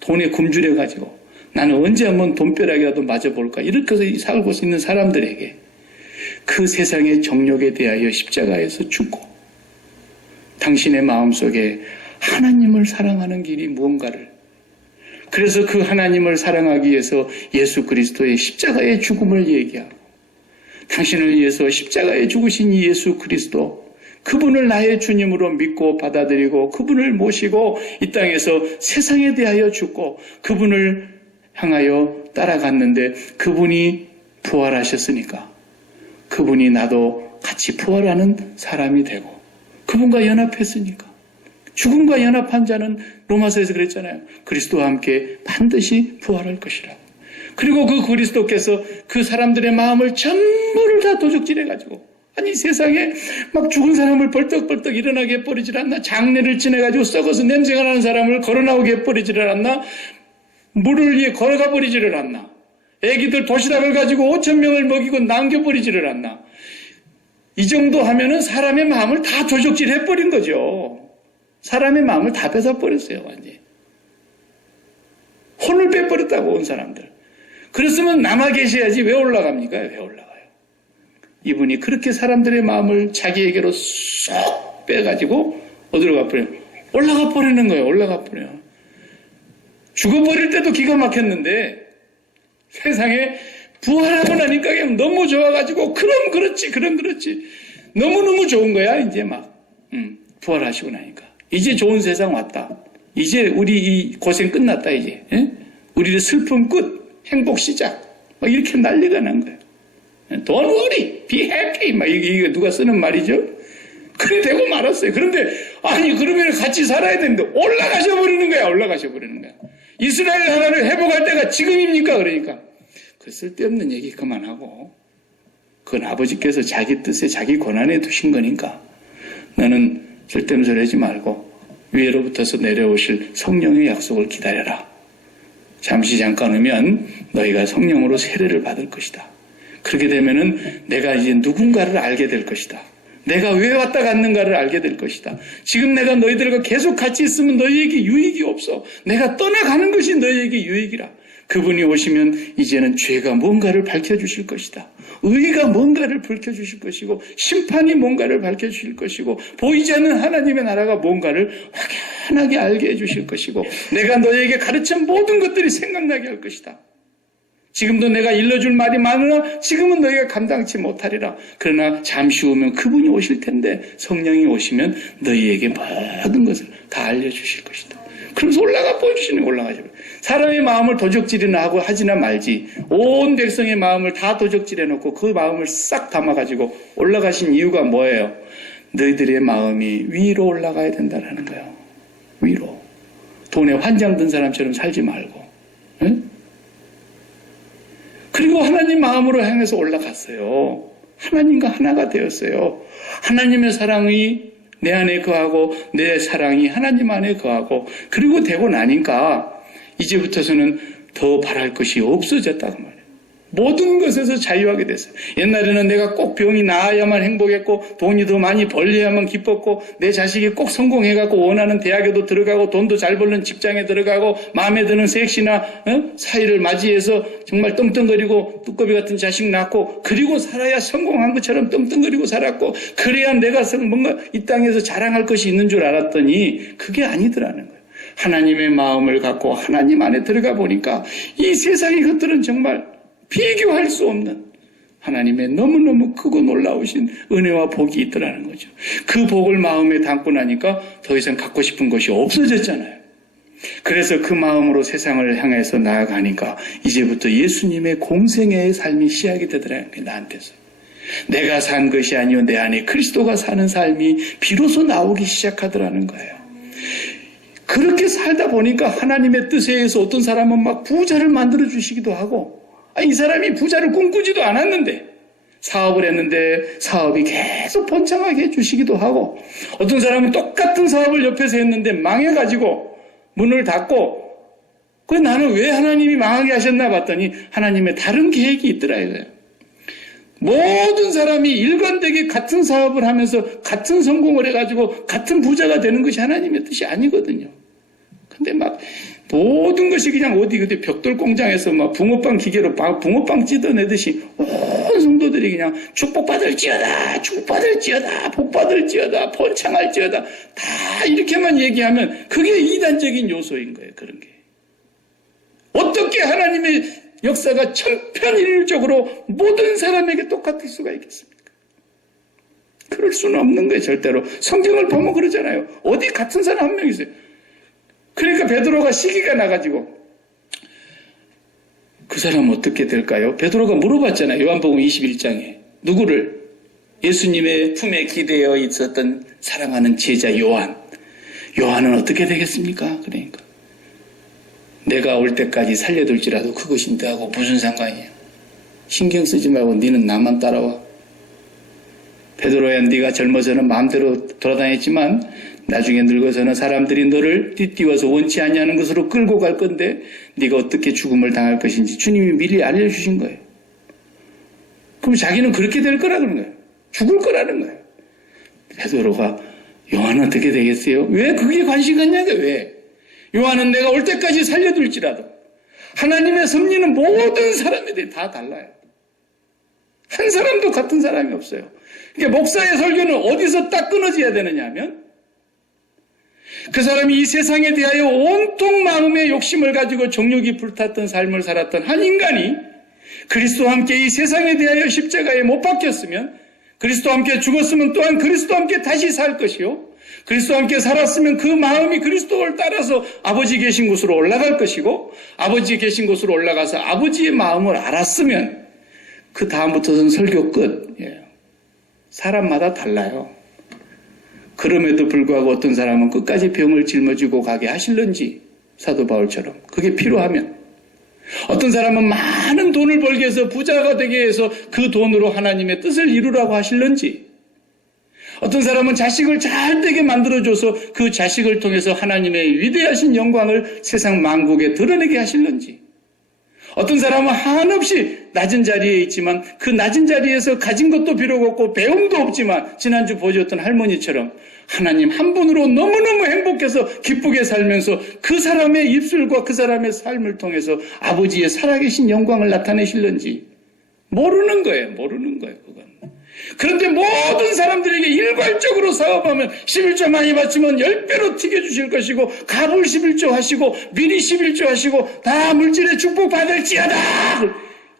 돈에 굶주려가지고 나는 언제 한번 돈벼락이라도 맞아볼까 이렇게 살고 있는 사람들에게 그 세상의 정욕에 대하여 십자가에서 죽고 당신의 마음속에 하나님을 사랑하는 길이 무언가를 그래서 그 하나님을 사랑하기 위해서 예수 그리스도의 십자가의 죽음을 얘기하고 당신을 위해서 십자가에 죽으신 이 예수 그리스도 그분을 나의 주님으로 믿고 받아들이고 그분을 모시고 이 땅에서 세상에 대하여 죽고 그분을 향하여 따라갔는데 그분이 부활하셨으니까 그분이 나도 같이 부활하는 사람이 되고 그분과 연합했으니까 죽음과 연합한 자는 로마서에서 그랬잖아요. 그리스도와 함께 반드시 부활할 것이라고. 그리고 그 그리스도께서 그 사람들의 마음을 전부를 다 도적질해가지고 아니 세상에 막 죽은 사람을 벌떡벌떡 일어나게 해버리질 않나? 장례를 지내가지고 썩어서 냄새가 나는 사람을 걸어나오게 해버리지를 않나? 물을 위에 걸어가 버리지를 않나? 애기들 도시락을 가지고 5,000명을 먹이고 남겨버리지를 않나? 이 정도 하면은 사람의 마음을 다 조적질 해버린 거죠. 사람의 마음을 다 뺏어버렸어요, 완전히. 혼을 빼버렸다고 온 사람들. 그랬으면 남아 계셔야지 왜 올라갑니까? 왜 올라가요? 이분이 그렇게 사람들의 마음을 자기에게로 쏙 빼가지고 어디로 가버려요? 올라가 버리는 거예요. 올라가 버려요. 죽어버릴 때도 기가 막혔는데 세상에 부활하고 나니까 그냥 너무 좋아가지고 그럼 그렇지 너무너무 좋은 거야 이제 막 부활하시고 나니까 이제 좋은 세상 왔다. 이제 우리 이 고생 끝났다 이제. 예? 우리의 슬픔 끝, 행복 시작. 막 이렇게 난리가 난 거예요. Don't worry, be happy. 막 이게 누가 쓰는 말이죠? 그래 되고 말았어요. 그런데 아니 그러면 같이 살아야 되는데 올라가셔 버리는 거야. 올라가셔 버리는 거야. 이스라엘 나라를 회복할 때가 지금입니까? 그러니까 그 쓸데없는 얘기 그만하고 그건 아버지께서 자기 뜻에 자기 권한에 두신 거니까 너는 쓸데없는 소리 하지 말고 위로부터서 내려오실 성령의 약속을 기다려라. 잠시 잠깐 오면 너희가 성령으로 세례를 받을 것이다. 그렇게 되면은 내가 이제 누군가를 알게 될 것이다. 내가 왜 왔다 갔는가를 알게 될 것이다. 지금 내가 너희들과 계속 같이 있으면 너희에게 유익이 없어. 내가 떠나가는 것이 너희에게 유익이라. 그분이 오시면 이제는 죄가 뭔가를 밝혀주실 것이다. 의가 뭔가를 밝혀주실 것이고 심판이 뭔가를 밝혀주실 것이고 보이지 않는 하나님의 나라가 뭔가를 확연하게 알게 해주실 것이고 내가 너희에게 가르친 모든 것들이 생각나게 할 것이다. 지금도 내가 일러줄 말이 많으나 지금은 너희가 감당치 못하리라. 그러나 잠시 후면 그분이 오실 텐데 성령이 오시면 너희에게 모든 것을 다 알려주실 것이다. 그러면서 올라가 보여주시는 거예요. 올라가죠. 사람의 마음을 도적질이나 하고 하지나 말지 온 백성의 마음을 다 도적질해놓고 그 마음을 싹 담아가지고 올라가신 이유가 뭐예요? 너희들의 마음이 위로 올라가야 된다는 거예요. 위로. 돈에 환장든 사람처럼 살지 말고. 응? 그리고 하나님 마음으로 향해서 올라갔어요. 하나님과 하나가 되었어요. 하나님의 사랑이 내 안에 거하고 내 사랑이 하나님 안에 거하고 그리고 되고 나니까 이제부터서는 더 바랄 것이 없어졌다고 말이에요. 모든 것에서 자유하게 됐어요. 옛날에는 내가 꼭 병이 나아야만 행복했고 돈이 더 많이 벌려야만 기뻤고 내 자식이 꼭 성공해갖고 원하는 대학에도 들어가고 돈도 잘 벌는 직장에 들어가고 마음에 드는 섹시나 사이를 맞이해서 정말 떵떵거리고 뚜꺼비 같은 자식 낳고 그리고 살아야 성공한 것처럼 떵떵거리고 살았고 그래야 내가 뭔가 이 땅에서 자랑할 것이 있는 줄 알았더니 그게 아니더라는 거예요. 하나님의 마음을 갖고 하나님 안에 들어가 보니까 이 세상의 것들은 정말 비교할 수 없는 하나님의 너무너무 크고 놀라우신 은혜와 복이 있더라는 거죠. 그 복을 마음에 담고 나니까 더 이상 갖고 싶은 것이 없어졌잖아요. 그래서 그 마음으로 세상을 향해서 나아가니까 이제부터 예수님의 공생애의 삶이 시작이 되더라는 거예요. 나한테서. 내가 산 것이 아니요 내 안에 그리스도가 사는 삶이 비로소 나오기 시작하더라는 거예요. 그렇게 살다 보니까 하나님의 뜻에 의해서 어떤 사람은 막 부자를 만들어 주시기도 하고, 이 사람이 부자를 꿈꾸지도 않았는데 사업을 했는데 사업이 계속 번창하게 해주시기도 하고, 어떤 사람은 똑같은 사업을 옆에서 했는데 망해가지고 문을 닫고, 나는 왜 하나님이 망하게 하셨나 봤더니 하나님의 다른 계획이 있더라 이거예요. 모든 사람이 일관되게 같은 사업을 하면서 같은 성공을 해가지고 같은 부자가 되는 것이 하나님의 뜻이 아니거든요. 근데 막 모든 것이 그냥 어디 벽돌 공장에서 막 붕어빵 기계로 붕어빵 찢어내듯이 온 성도들이 그냥 축복받을지어다, 축복받을지어다, 복받을지어다, 번창할지어다 다 이렇게만 얘기하면 그게 이단적인 요소인 거예요. 그런 게. 어떻게 하나님의 역사가 천편일률적으로 모든 사람에게 똑같을 수가 있겠습니까? 그럴 수는 없는 거예요. 절대로. 성경을 보면 그러잖아요. 어디 같은 사람 한 명 있어요. 그러니까 베드로가 시기가 나가지고 그 사람 어떻게 될까요? 베드로가 물어봤잖아요. 요한복음 21장에. 누구를? 예수님의 품에 기대어 있었던 사랑하는 제자 요한. 요한은 어떻게 되겠습니까? 그러니까. 내가 올 때까지 살려둘지라도 그것이 너하고 무슨 상관이야. 신경 쓰지 말고 너는 나만 따라와. 베드로야, 네가 젊어서는 마음대로 돌아다녔지만 나중에 늙어서는 사람들이 너를 띠띠워서 원치 아니하는 것으로 끌고 갈 건데 네가 어떻게 죽음을 당할 것인지 주님이 미리 알려주신 거예요. 그럼 자기는 그렇게 될 거라 그런 거예요. 죽을 거라는 거예요. 베드로가 요한은 어떻게 되겠어요? 왜 그게 관심 갖냐고. 왜? 요한은 내가 올 때까지 살려둘지라도 하나님의 섭리는 모든 사람들이 다 달라요. 한 사람도 같은 사람이 없어요. 그러니까 목사의 설교는 어디서 딱 끊어져야 되느냐 하면 그 사람이 이 세상에 대하여 온통 마음의 욕심을 가지고 정욕이 불탔던 삶을 살았던 한 인간이 그리스도와 함께 이 세상에 대하여 십자가에 못 박혔으면, 그리스도와 함께 죽었으면 또한 그리스도와 함께 다시 살 것이요, 그리스도와 함께 살았으면 그 마음이 그리스도를 따라서 아버지 계신 곳으로 올라갈 것이고, 아버지 계신 곳으로 올라가서 아버지의 마음을 알았으면 그 다음부터는 설교 끝. 사람마다 달라요. 그럼에도 불구하고 어떤 사람은 끝까지 병을 짊어지고 가게 하실런지, 사도 바울처럼 그게 필요하면, 어떤 사람은 많은 돈을 벌게 해서 부자가 되게 해서 그 돈으로 하나님의 뜻을 이루라고 하실런지, 어떤 사람은 자식을 잘 되게 만들어줘서 그 자식을 통해서 하나님의 위대하신 영광을 세상 만국에 드러내게 하실런지, 어떤 사람은 한없이 낮은 자리에 있지만 그 낮은 자리에서 가진 것도 비록 없고 배움도 없지만 지난주 보여줬던 할머니처럼 하나님 한 분으로 너무너무 행복해서 기쁘게 살면서 그 사람의 입술과 그 사람의 삶을 통해서 아버지의 살아계신 영광을 나타내실런지 모르는 거예요. 모르는 거예요. 그건. 그런데 모든 사람들에게 일괄적으로 사업하면 11조 많이 바치면 10배로 튀겨주실 것이고, 갑을 11조 하시고 미리 11조 하시고 다 물질의 축복 받을지어다.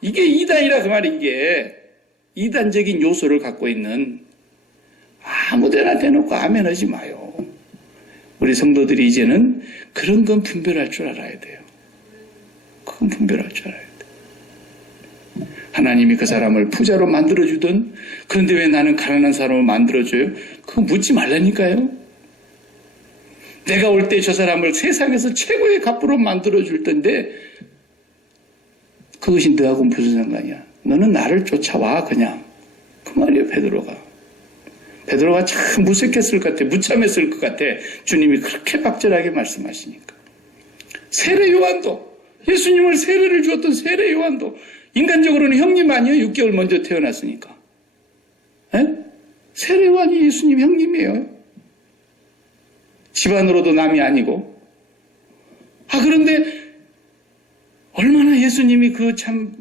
이게 이단이라 그 말이. 이게 이단적인 요소를 갖고 있는, 아무데나 대놓고 아멘 하지 마요. 우리 성도들이 이제는 그런 건 분별할 줄 알아야 돼요. 그건 분별할 줄 알아야 돼요. 하나님이 그 사람을 부자로 만들어주든, 그런데 왜 나는 가난한 사람을 만들어줘요? 그거 묻지 말라니까요. 내가 올 때 저 사람을 세상에서 최고의 갑부로 만들어줄 텐데 그것이 너하고 무슨 상관이야? 너는 나를 쫓아와 그냥. 그 말이에요. 베드로가 참 무색했을 것 같아. 무참했을 것 같아. 주님이 그렇게 박절하게 말씀하시니까. 세례 요한도, 예수님을 세례를 주었던 세례 요한도 인간적으로는 형님 아니에요? 6개월 먼저 태어났으니까. 세례 요한이 예수님 형님이에요. 집안으로도 남이 아니고. 그런데 얼마나 예수님이 그 참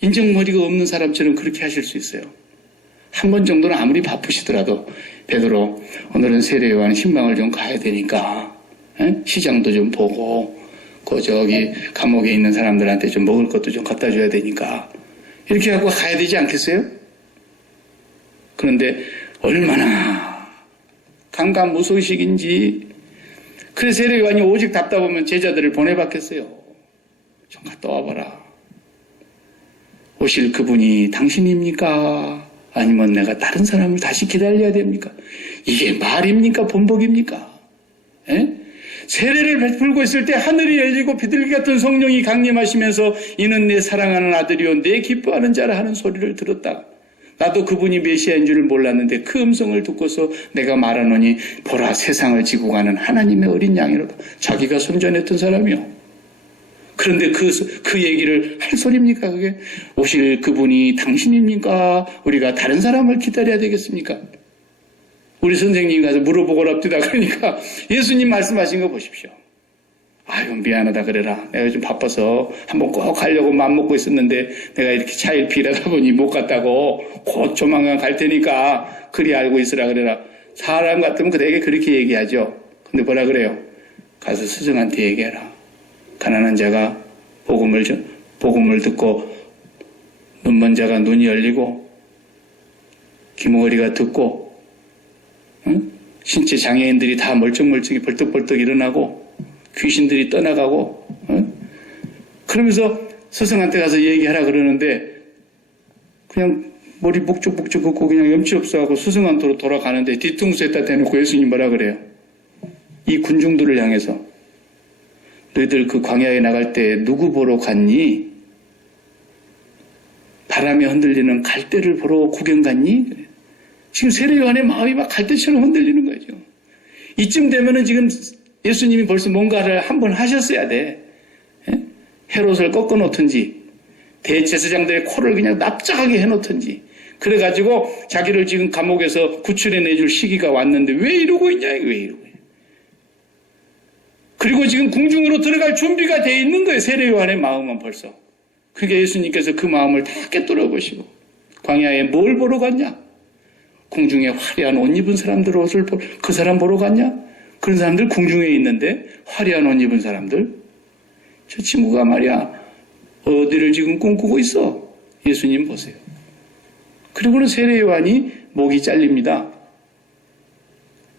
인정머리가 없는 사람처럼 그렇게 하실 수 있어요. 한 번 정도는 아무리 바쁘시더라도, 베드로 오늘은 세례 요한 신방을 좀 가야 되니까 시장도 좀 보고 저기 감옥에 있는 사람들한테 좀 먹을 것도 좀 갖다 줘야 되니까 이렇게 하고 가야 되지 않겠어요? 그런데 얼마나 강간무소식인지. 그래서 세례 요한이 오직 답답하면 제자들을 보내봤겠어요. 좀 갔다 와봐라. 오실 그분이 당신입니까? 아니면 내가 다른 사람을 다시 기다려야 됩니까? 이게 말입니까? 본복입니까? 에? 세례를 베풀고 있을 때 하늘이 열리고 비둘기 같은 성령이 강림하시면서 이는 내 사랑하는 아들이요 내 기뻐하는 자라 하는 소리를 들었다. 나도 그분이 메시아인 줄을 몰랐는데 그 음성을 듣고서 내가 말하노니 보라 세상을 지고 가는 하나님의 어린 양이로다. 자기가 선전했던 사람이요. 그런데 그 얘기를 할 소리입니까? 그게 오실 그분이 당신입니까? 우리가 다른 사람을 기다려야 되겠습니까? 우리 선생님이 가서 물어보고랍디다. 그러니까 예수님 말씀하신 거 보십시오. 아유 미안하다 그래라. 내가 요즘 바빠서 한번 꼭 가려고 마음먹고 있었는데 내가 이렇게 차일피 일하다 보니 못 갔다고 곧 조만간 갈 테니까 그리 알고 있으라 그래라. 사람 같으면 그대에게 그렇게 얘기하죠. 근데 뭐라 그래요? 가서 스승한테 얘기해라. 가난한 자가 복음을 듣고 눈먼 자가 눈이 열리고 귀머거리가 듣고 신체 장애인들이 다 멀쩡멀쩡히 벌떡벌떡 일어나고 귀신들이 떠나가고 그러면서 스승한테 가서 얘기하라 그러는데 그냥 머리 목적목적 긋고 그냥 염치 없어하고 스승한테로 돌아가는데 뒤통수에다 대놓고 예수님 뭐라 그래요? 이 군중들을 향해서 너희들 그 광야에 나갈 때 누구 보러 갔니? 바람에 흔들리는 갈대를 보러 구경 갔니? 지금 세례 요한의 마음이 막 갈대처럼 흔들리는 거죠. 이쯤 되면은 지금 예수님이 벌써 뭔가를 한번 하셨어야 돼. 헤롯을 꺾어 놓든지 대제사장들의 코를 그냥 납작하게 해놓든지 그래가지고 자기를 지금 감옥에서 구출해내줄 시기가 왔는데 왜 이러고 있냐? 왜 이러고 있냐. 그리고 지금 궁중으로 들어갈 준비가 돼 있는 거예요. 세례 요한의 마음은 벌써. 그러니까 예수님께서 그 마음을 다 깨뚫어 보시고 광야에 뭘 보러 갔냐? 궁중에 화려한 옷 입은 사람들 옷을 그 사람 보러 갔냐? 그런 사람들 궁중에 있는데 화려한 옷 입은 사람들. 저 친구가 말이야 어디를 지금 꿈꾸고 있어? 예수님 보세요. 그리고는 세례 요한이 목이 잘립니다.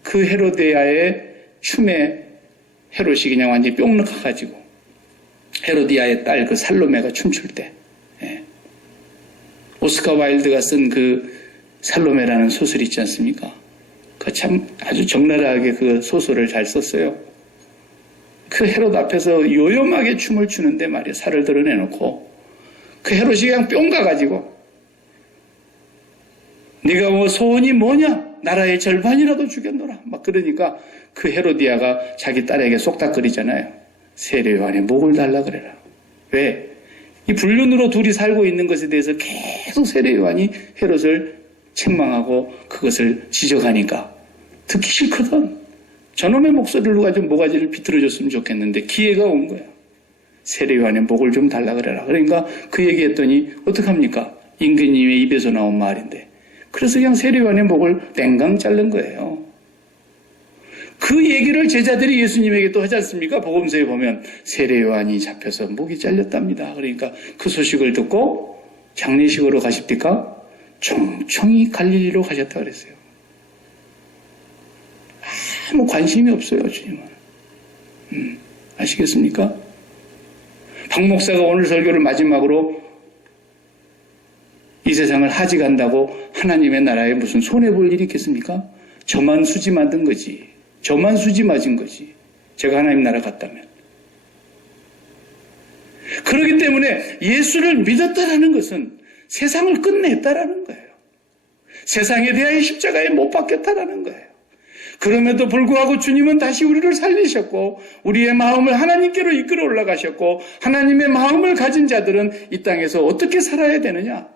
그 헤로데아의 춤에 헤롯이 그냥 완전히 뿅 넣어가지고 헤로디아의 딸 그 살로메가 춤출 때 오스카 와일드가 쓴 그 살로메라는 소설 있지 않습니까? 그 참 아주 적나라하게 그 소설을 잘 썼어요. 그 헤롯 앞에서 요염하게 춤을 추는데 말이야 살을 드러내놓고 그 헤롯이 그냥 뿅 가가지고 네가 뭐 소원이 뭐냐? 나라의 절반이라도 주겠노라. 막 그러니까 그 헤로디아가 자기 딸에게 속닥거리잖아요. 세례 요한의 목을 달라 그래라. 왜? 이 불륜으로 둘이 살고 있는 것에 대해서 계속 세례 요한이 헤롯을 책망하고 그것을 지적하니까 듣기 싫거든. 저놈의 목소리를 누가 좀 모가지를 비틀어줬으면 좋겠는데 기회가 온 거야. 세례 요한의 목을 좀 달라 그래라. 그러니까 그 얘기했더니 어떡합니까? 임금님의 입에서 나온 말인데. 그래서 그냥 세례 요한의 목을 땡강 자른 거예요. 그 얘기를 제자들이 예수님에게 또 하지 않습니까? 복음서에 보면 세례 요한이 잡혀서 목이 잘렸답니다. 그러니까 그 소식을 듣고 장례식으로 가십니까? 총총히 갈릴리로 가셨다 그랬어요. 아무 관심이 없어요, 주님은. 아시겠습니까? 박 목사가 오늘 설교를 마지막으로 이 세상을 하직한다고 하나님의 나라에 무슨 손해볼 일이 있겠습니까? 저만 수지 만든 거지. 저만 수지 맞은 거지. 제가 하나님 나라 갔다면. 그렇기 때문에 예수를 믿었다라는 것은 세상을 끝냈다라는 거예요. 세상에 대하여 십자가에 못 박혔다라는 거예요. 그럼에도 불구하고 주님은 다시 우리를 살리셨고 우리의 마음을 하나님께로 이끌어 올라가셨고 하나님의 마음을 가진 자들은 이 땅에서 어떻게 살아야 되느냐?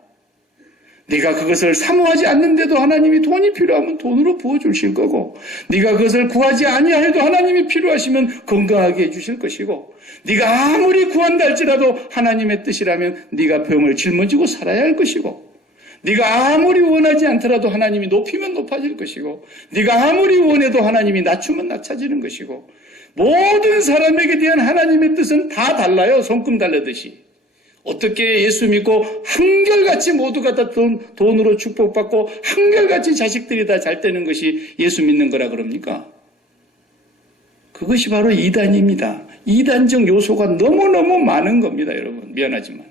네가 그것을 사모하지 않는데도 하나님이 돈이 필요하면 돈으로 부어주실 거고 네가 그것을 구하지 아니하여도 하나님이 필요하시면 건강하게 해주실 것이고 네가 아무리 구한다 할지라도 하나님의 뜻이라면 네가 병을 짊어지고 살아야 할 것이고 네가 아무리 원하지 않더라도 하나님이 높이면 높아질 것이고 네가 아무리 원해도 하나님이 낮추면 낮아지는 것이고 모든 사람에게 대한 하나님의 뜻은 다 달라요. 손금 달라듯이. 어떻게 예수 믿고 한결같이 모두가 다 돈으로 축복받고 한결같이 자식들이 다 잘 되는 것이 예수 믿는 거라 그럽니까? 그것이 바로 이단입니다. 이단적 요소가 너무너무 많은 겁니다, 여러분. 미안하지만.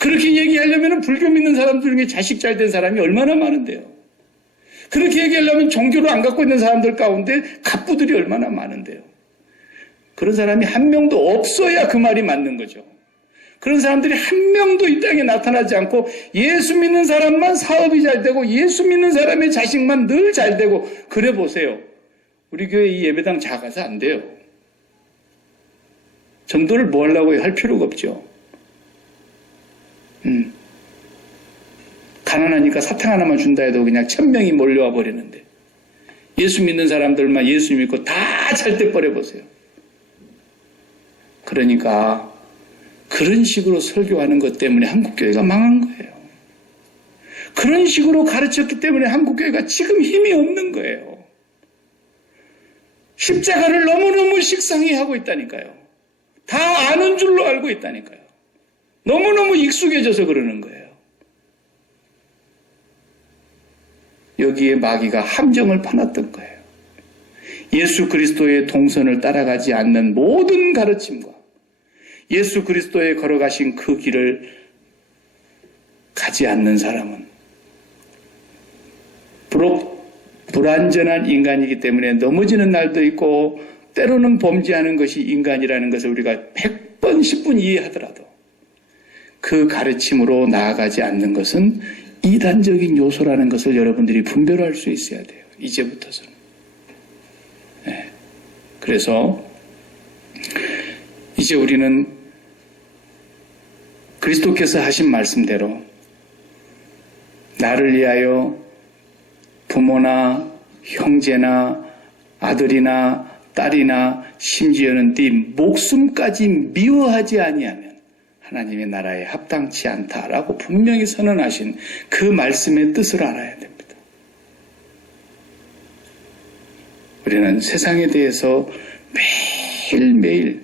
그렇게 얘기하려면 불교 믿는 사람들 중에 자식 잘 된 사람이 얼마나 많은데요. 그렇게 얘기하려면 종교를 안 갖고 있는 사람들 가운데 갑부들이 얼마나 많은데요. 그런 사람이 한 명도 없어야 그 말이 맞는 거죠. 그런 사람들이 한 명도 이 땅에 나타나지 않고 예수 믿는 사람만 사업이 잘 되고 예수 믿는 사람의 자식만 늘 잘 되고 그래 보세요. 우리 교회 이 예배당 작아서 안 돼요. 전도를 뭐 하려고 할 필요가 없죠. 가난하니까 사탕 하나만 준다 해도 그냥 1000명이 몰려와 버리는데 예수 믿는 사람들만 예수 믿고 다 잘 때 버려보세요. 그러니까 그런 식으로 설교하는 것 때문에 한국교회가 망한 거예요. 그런 식으로 가르쳤기 때문에 한국교회가 지금 힘이 없는 거예요. 십자가를 너무너무 식상히 하고 있다니까요. 다 아는 줄로 알고 있다니까요. 너무너무 익숙해져서 그러는 거예요. 여기에 마귀가 함정을 파놨던 거예요. 예수 그리스도의 동선을 따라가지 않는 모든 가르침과 예수 그리스도의 걸어가신 그 길을 가지 않는 사람은 불완전한 인간이기 때문에 넘어지는 날도 있고 때로는 범죄하는 것이 인간이라는 것을 우리가 100번, 10분 이해하더라도 그 가르침으로 나아가지 않는 것은 이단적인 요소라는 것을 여러분들이 분별할 수 있어야 돼요. 이제부터서는. 네. 그래서 이제 우리는 그리스도께서 하신 말씀대로 나를 위하여 부모나 형제나 아들이나 딸이나 심지어는 네 목숨까지 미워하지 아니하면 하나님의 나라에 합당치 않다라고 분명히 선언하신 그 말씀의 뜻을 알아야 됩니다. 우리는 세상에 대해서 매일매일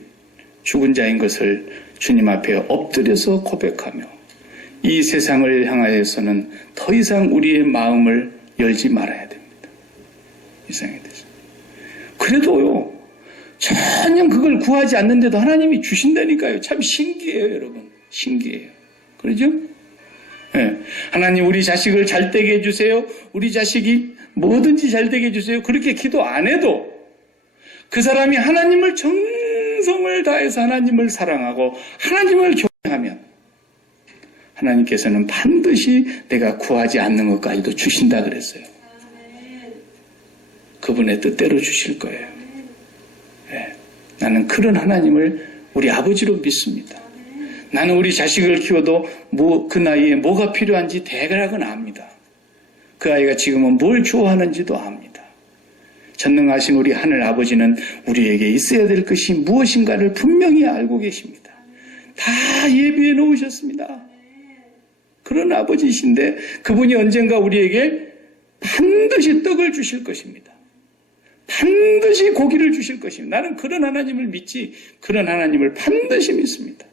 죽은 자인 것을 주님 앞에 엎드려서 고백하며 이 세상을 향하여서는 더 이상 우리의 마음을 열지 말아야 됩니다. 이 세상에 대해서. 그래도요, 전혀 그걸 구하지 않는데도 하나님이 주신다니까요. 참 신기해요, 여러분. 신기해요. 그러죠? 네. 하나님 우리 자식을 잘 되게 해주세요. 우리 자식이 뭐든지 잘 되게 해주세요. 그렇게 기도 안 해도 그 사람이 하나님을 정성을 다해서 하나님을 사랑하고 하나님을 경외하면 하나님께서는 반드시 내가 구하지 않는 것까지도 주신다 그랬어요. 그분의 뜻대로 주실 거예요. 네. 나는 그런 하나님을 우리 아버지로 믿습니다. 나는 우리 자식을 키워도 그 나이에 뭐가 필요한지 대략은 압니다. 그 아이가 지금은 뭘 좋아하는지도 압니다. 전능하신 우리 하늘 아버지는 우리에게 있어야 될 것이 무엇인가를 분명히 알고 계십니다. 다 예비해 놓으셨습니다. 그런 아버지이신데 그분이 언젠가 우리에게 반드시 떡을 주실 것입니다. 반드시 고기를 주실 것입니다. 나는 그런 하나님을 믿지 그런 하나님을 반드시 믿습니다.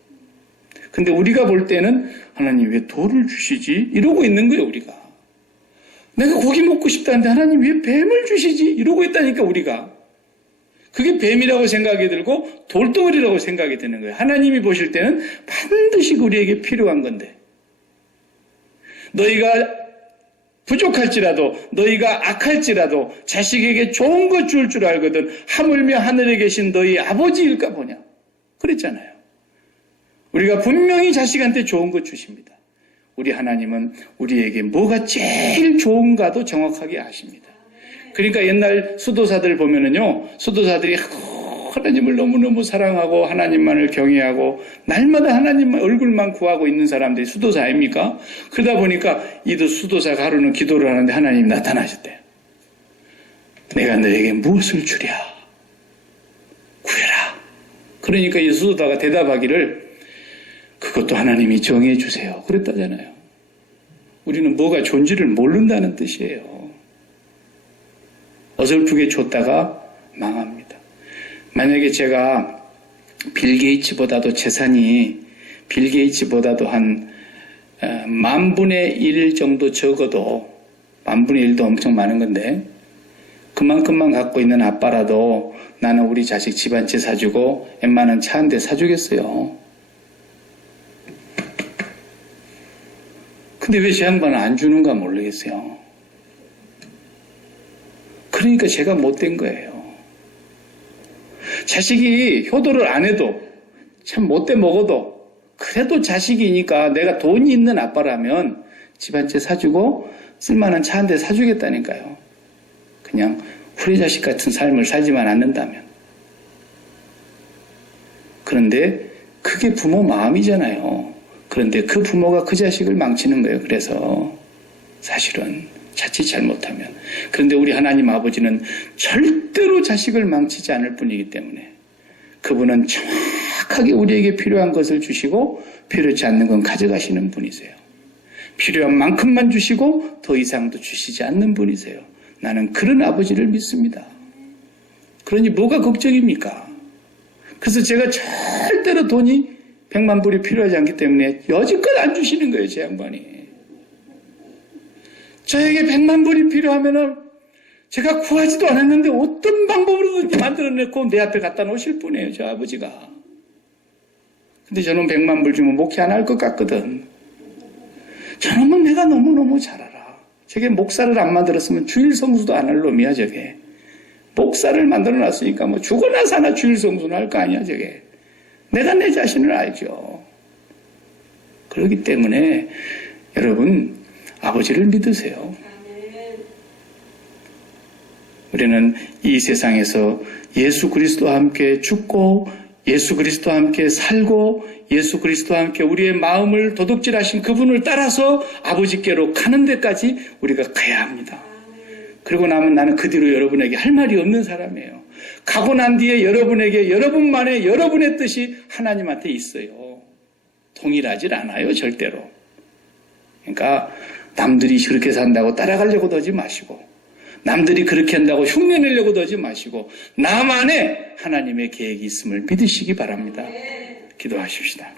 근데 우리가 볼 때는 하나님 왜 돌을 주시지? 이러고 있는 거예요, 우리가. 내가 고기 먹고 싶다는데 하나님 왜 뱀을 주시지? 이러고 있다니까, 우리가. 그게 뱀이라고 생각이 들고 돌덩어리라고 생각이 드는 거예요. 하나님이 보실 때는 반드시 우리에게 필요한 건데. 너희가 부족할지라도 너희가 악할지라도 자식에게 좋은 것 줄 줄 알거든 하물며 하늘에 계신 너희 아버지일까 보냐. 그랬잖아요. 우리가 분명히 자식한테 좋은 것 주십니다. 우리 하나님은 우리에게 뭐가 제일 좋은가도 정확하게 아십니다. 그러니까 옛날 수도사들 보면은요, 수도사들이 하나님을 너무너무 사랑하고 하나님만을 경외하고 날마다 하나님 얼굴만 구하고 있는 사람들이 수도사 아닙니까? 그러다 보니까 이도 수도사가 하루는 기도를 하는데 하나님이 나타나셨대요. 내가 너에게 무엇을 주랴? 구해라. 그러니까 이 수도사가 대답하기를 그것도 하나님이 정해 주세요. 그랬다잖아요. 우리는 뭐가 존재를 모른다는 뜻이에요. 어설프게 줬다가 망합니다. 만약에 제가 빌 게이츠보다도 재산이 빌 게이츠보다도 한 10,000분의 1 정도 적어도 10,000분의 1도 엄청 많은 건데 그만큼만 갖고 있는 아빠라도 나는 우리 자식 집 한 채 사주고 웬만한 차 한 대 사주겠어요. 근데 왜 제 양반은 안 주는가 모르겠어요. 그러니까 제가 못된 거예요. 자식이 효도를 안 해도 참 못돼 먹어도 그래도 자식이니까 내가 돈이 있는 아빠라면 집 한 채 사주고 쓸만한 차 한 대 사주겠다니까요. 그냥 후레자식 같은 삶을 살지만 않는다면. 그런데 그게 부모 마음이잖아요. 그런데 그 부모가 그 자식을 망치는 거예요. 그래서 사실은 자칫 잘못하면. 그런데 우리 하나님 아버지는 절대로 자식을 망치지 않을 뿐이기 때문에 그분은 정확하게 우리에게 필요한 것을 주시고 필요치 않는 건 가져가시는 분이세요. 필요한 만큼만 주시고 더 이상도 주시지 않는 분이세요. 나는 그런 아버지를 믿습니다. 그러니 뭐가 걱정입니까? 그래서 제가 절대로 돈이 100만 불이 필요하지 않기 때문에 여지껏 안 주시는 거예요, 제 양반이. 저에게 100만 불이 필요하면은 제가 구하지도 않았는데 어떤 방법으로든지 만들어내고 내 앞에 갖다 놓으실 분이에요, 저 아버지가. 근데 저는 100만 불 주면 목회 안 할 것 같거든. 저놈은 내가 너무너무 잘 알아. 저게 목사를 안 만들었으면 주일 성수도 안 할 놈이야, 저게. 목사를 만들어 놨으니까 뭐 죽어나 사나 주일 성수는 할 거 아니야, 저게. 내가 내 자신을 알죠. 그렇기 때문에 여러분 아버지를 믿으세요. 우리는 이 세상에서 예수 그리스도와 함께 죽고 예수 그리스도와 함께 살고 예수 그리스도와 함께 우리의 마음을 도둑질하신 그분을 따라서 아버지께로 가는 데까지 우리가 가야 합니다. 그리고 나면 나는 그 뒤로 여러분에게 할 말이 없는 사람이에요. 가고 난 뒤에 여러분에게 여러분만의 여러분의 뜻이 하나님한테 있어요. 동일하질 않아요, 절대로. 그러니까 남들이 그렇게 산다고 따라가려고도 하지 마시고 남들이 그렇게 한다고 흉내내려고도 하지 마시고 나만의 하나님의 계획이 있음을 믿으시기 바랍니다. 기도하십시다.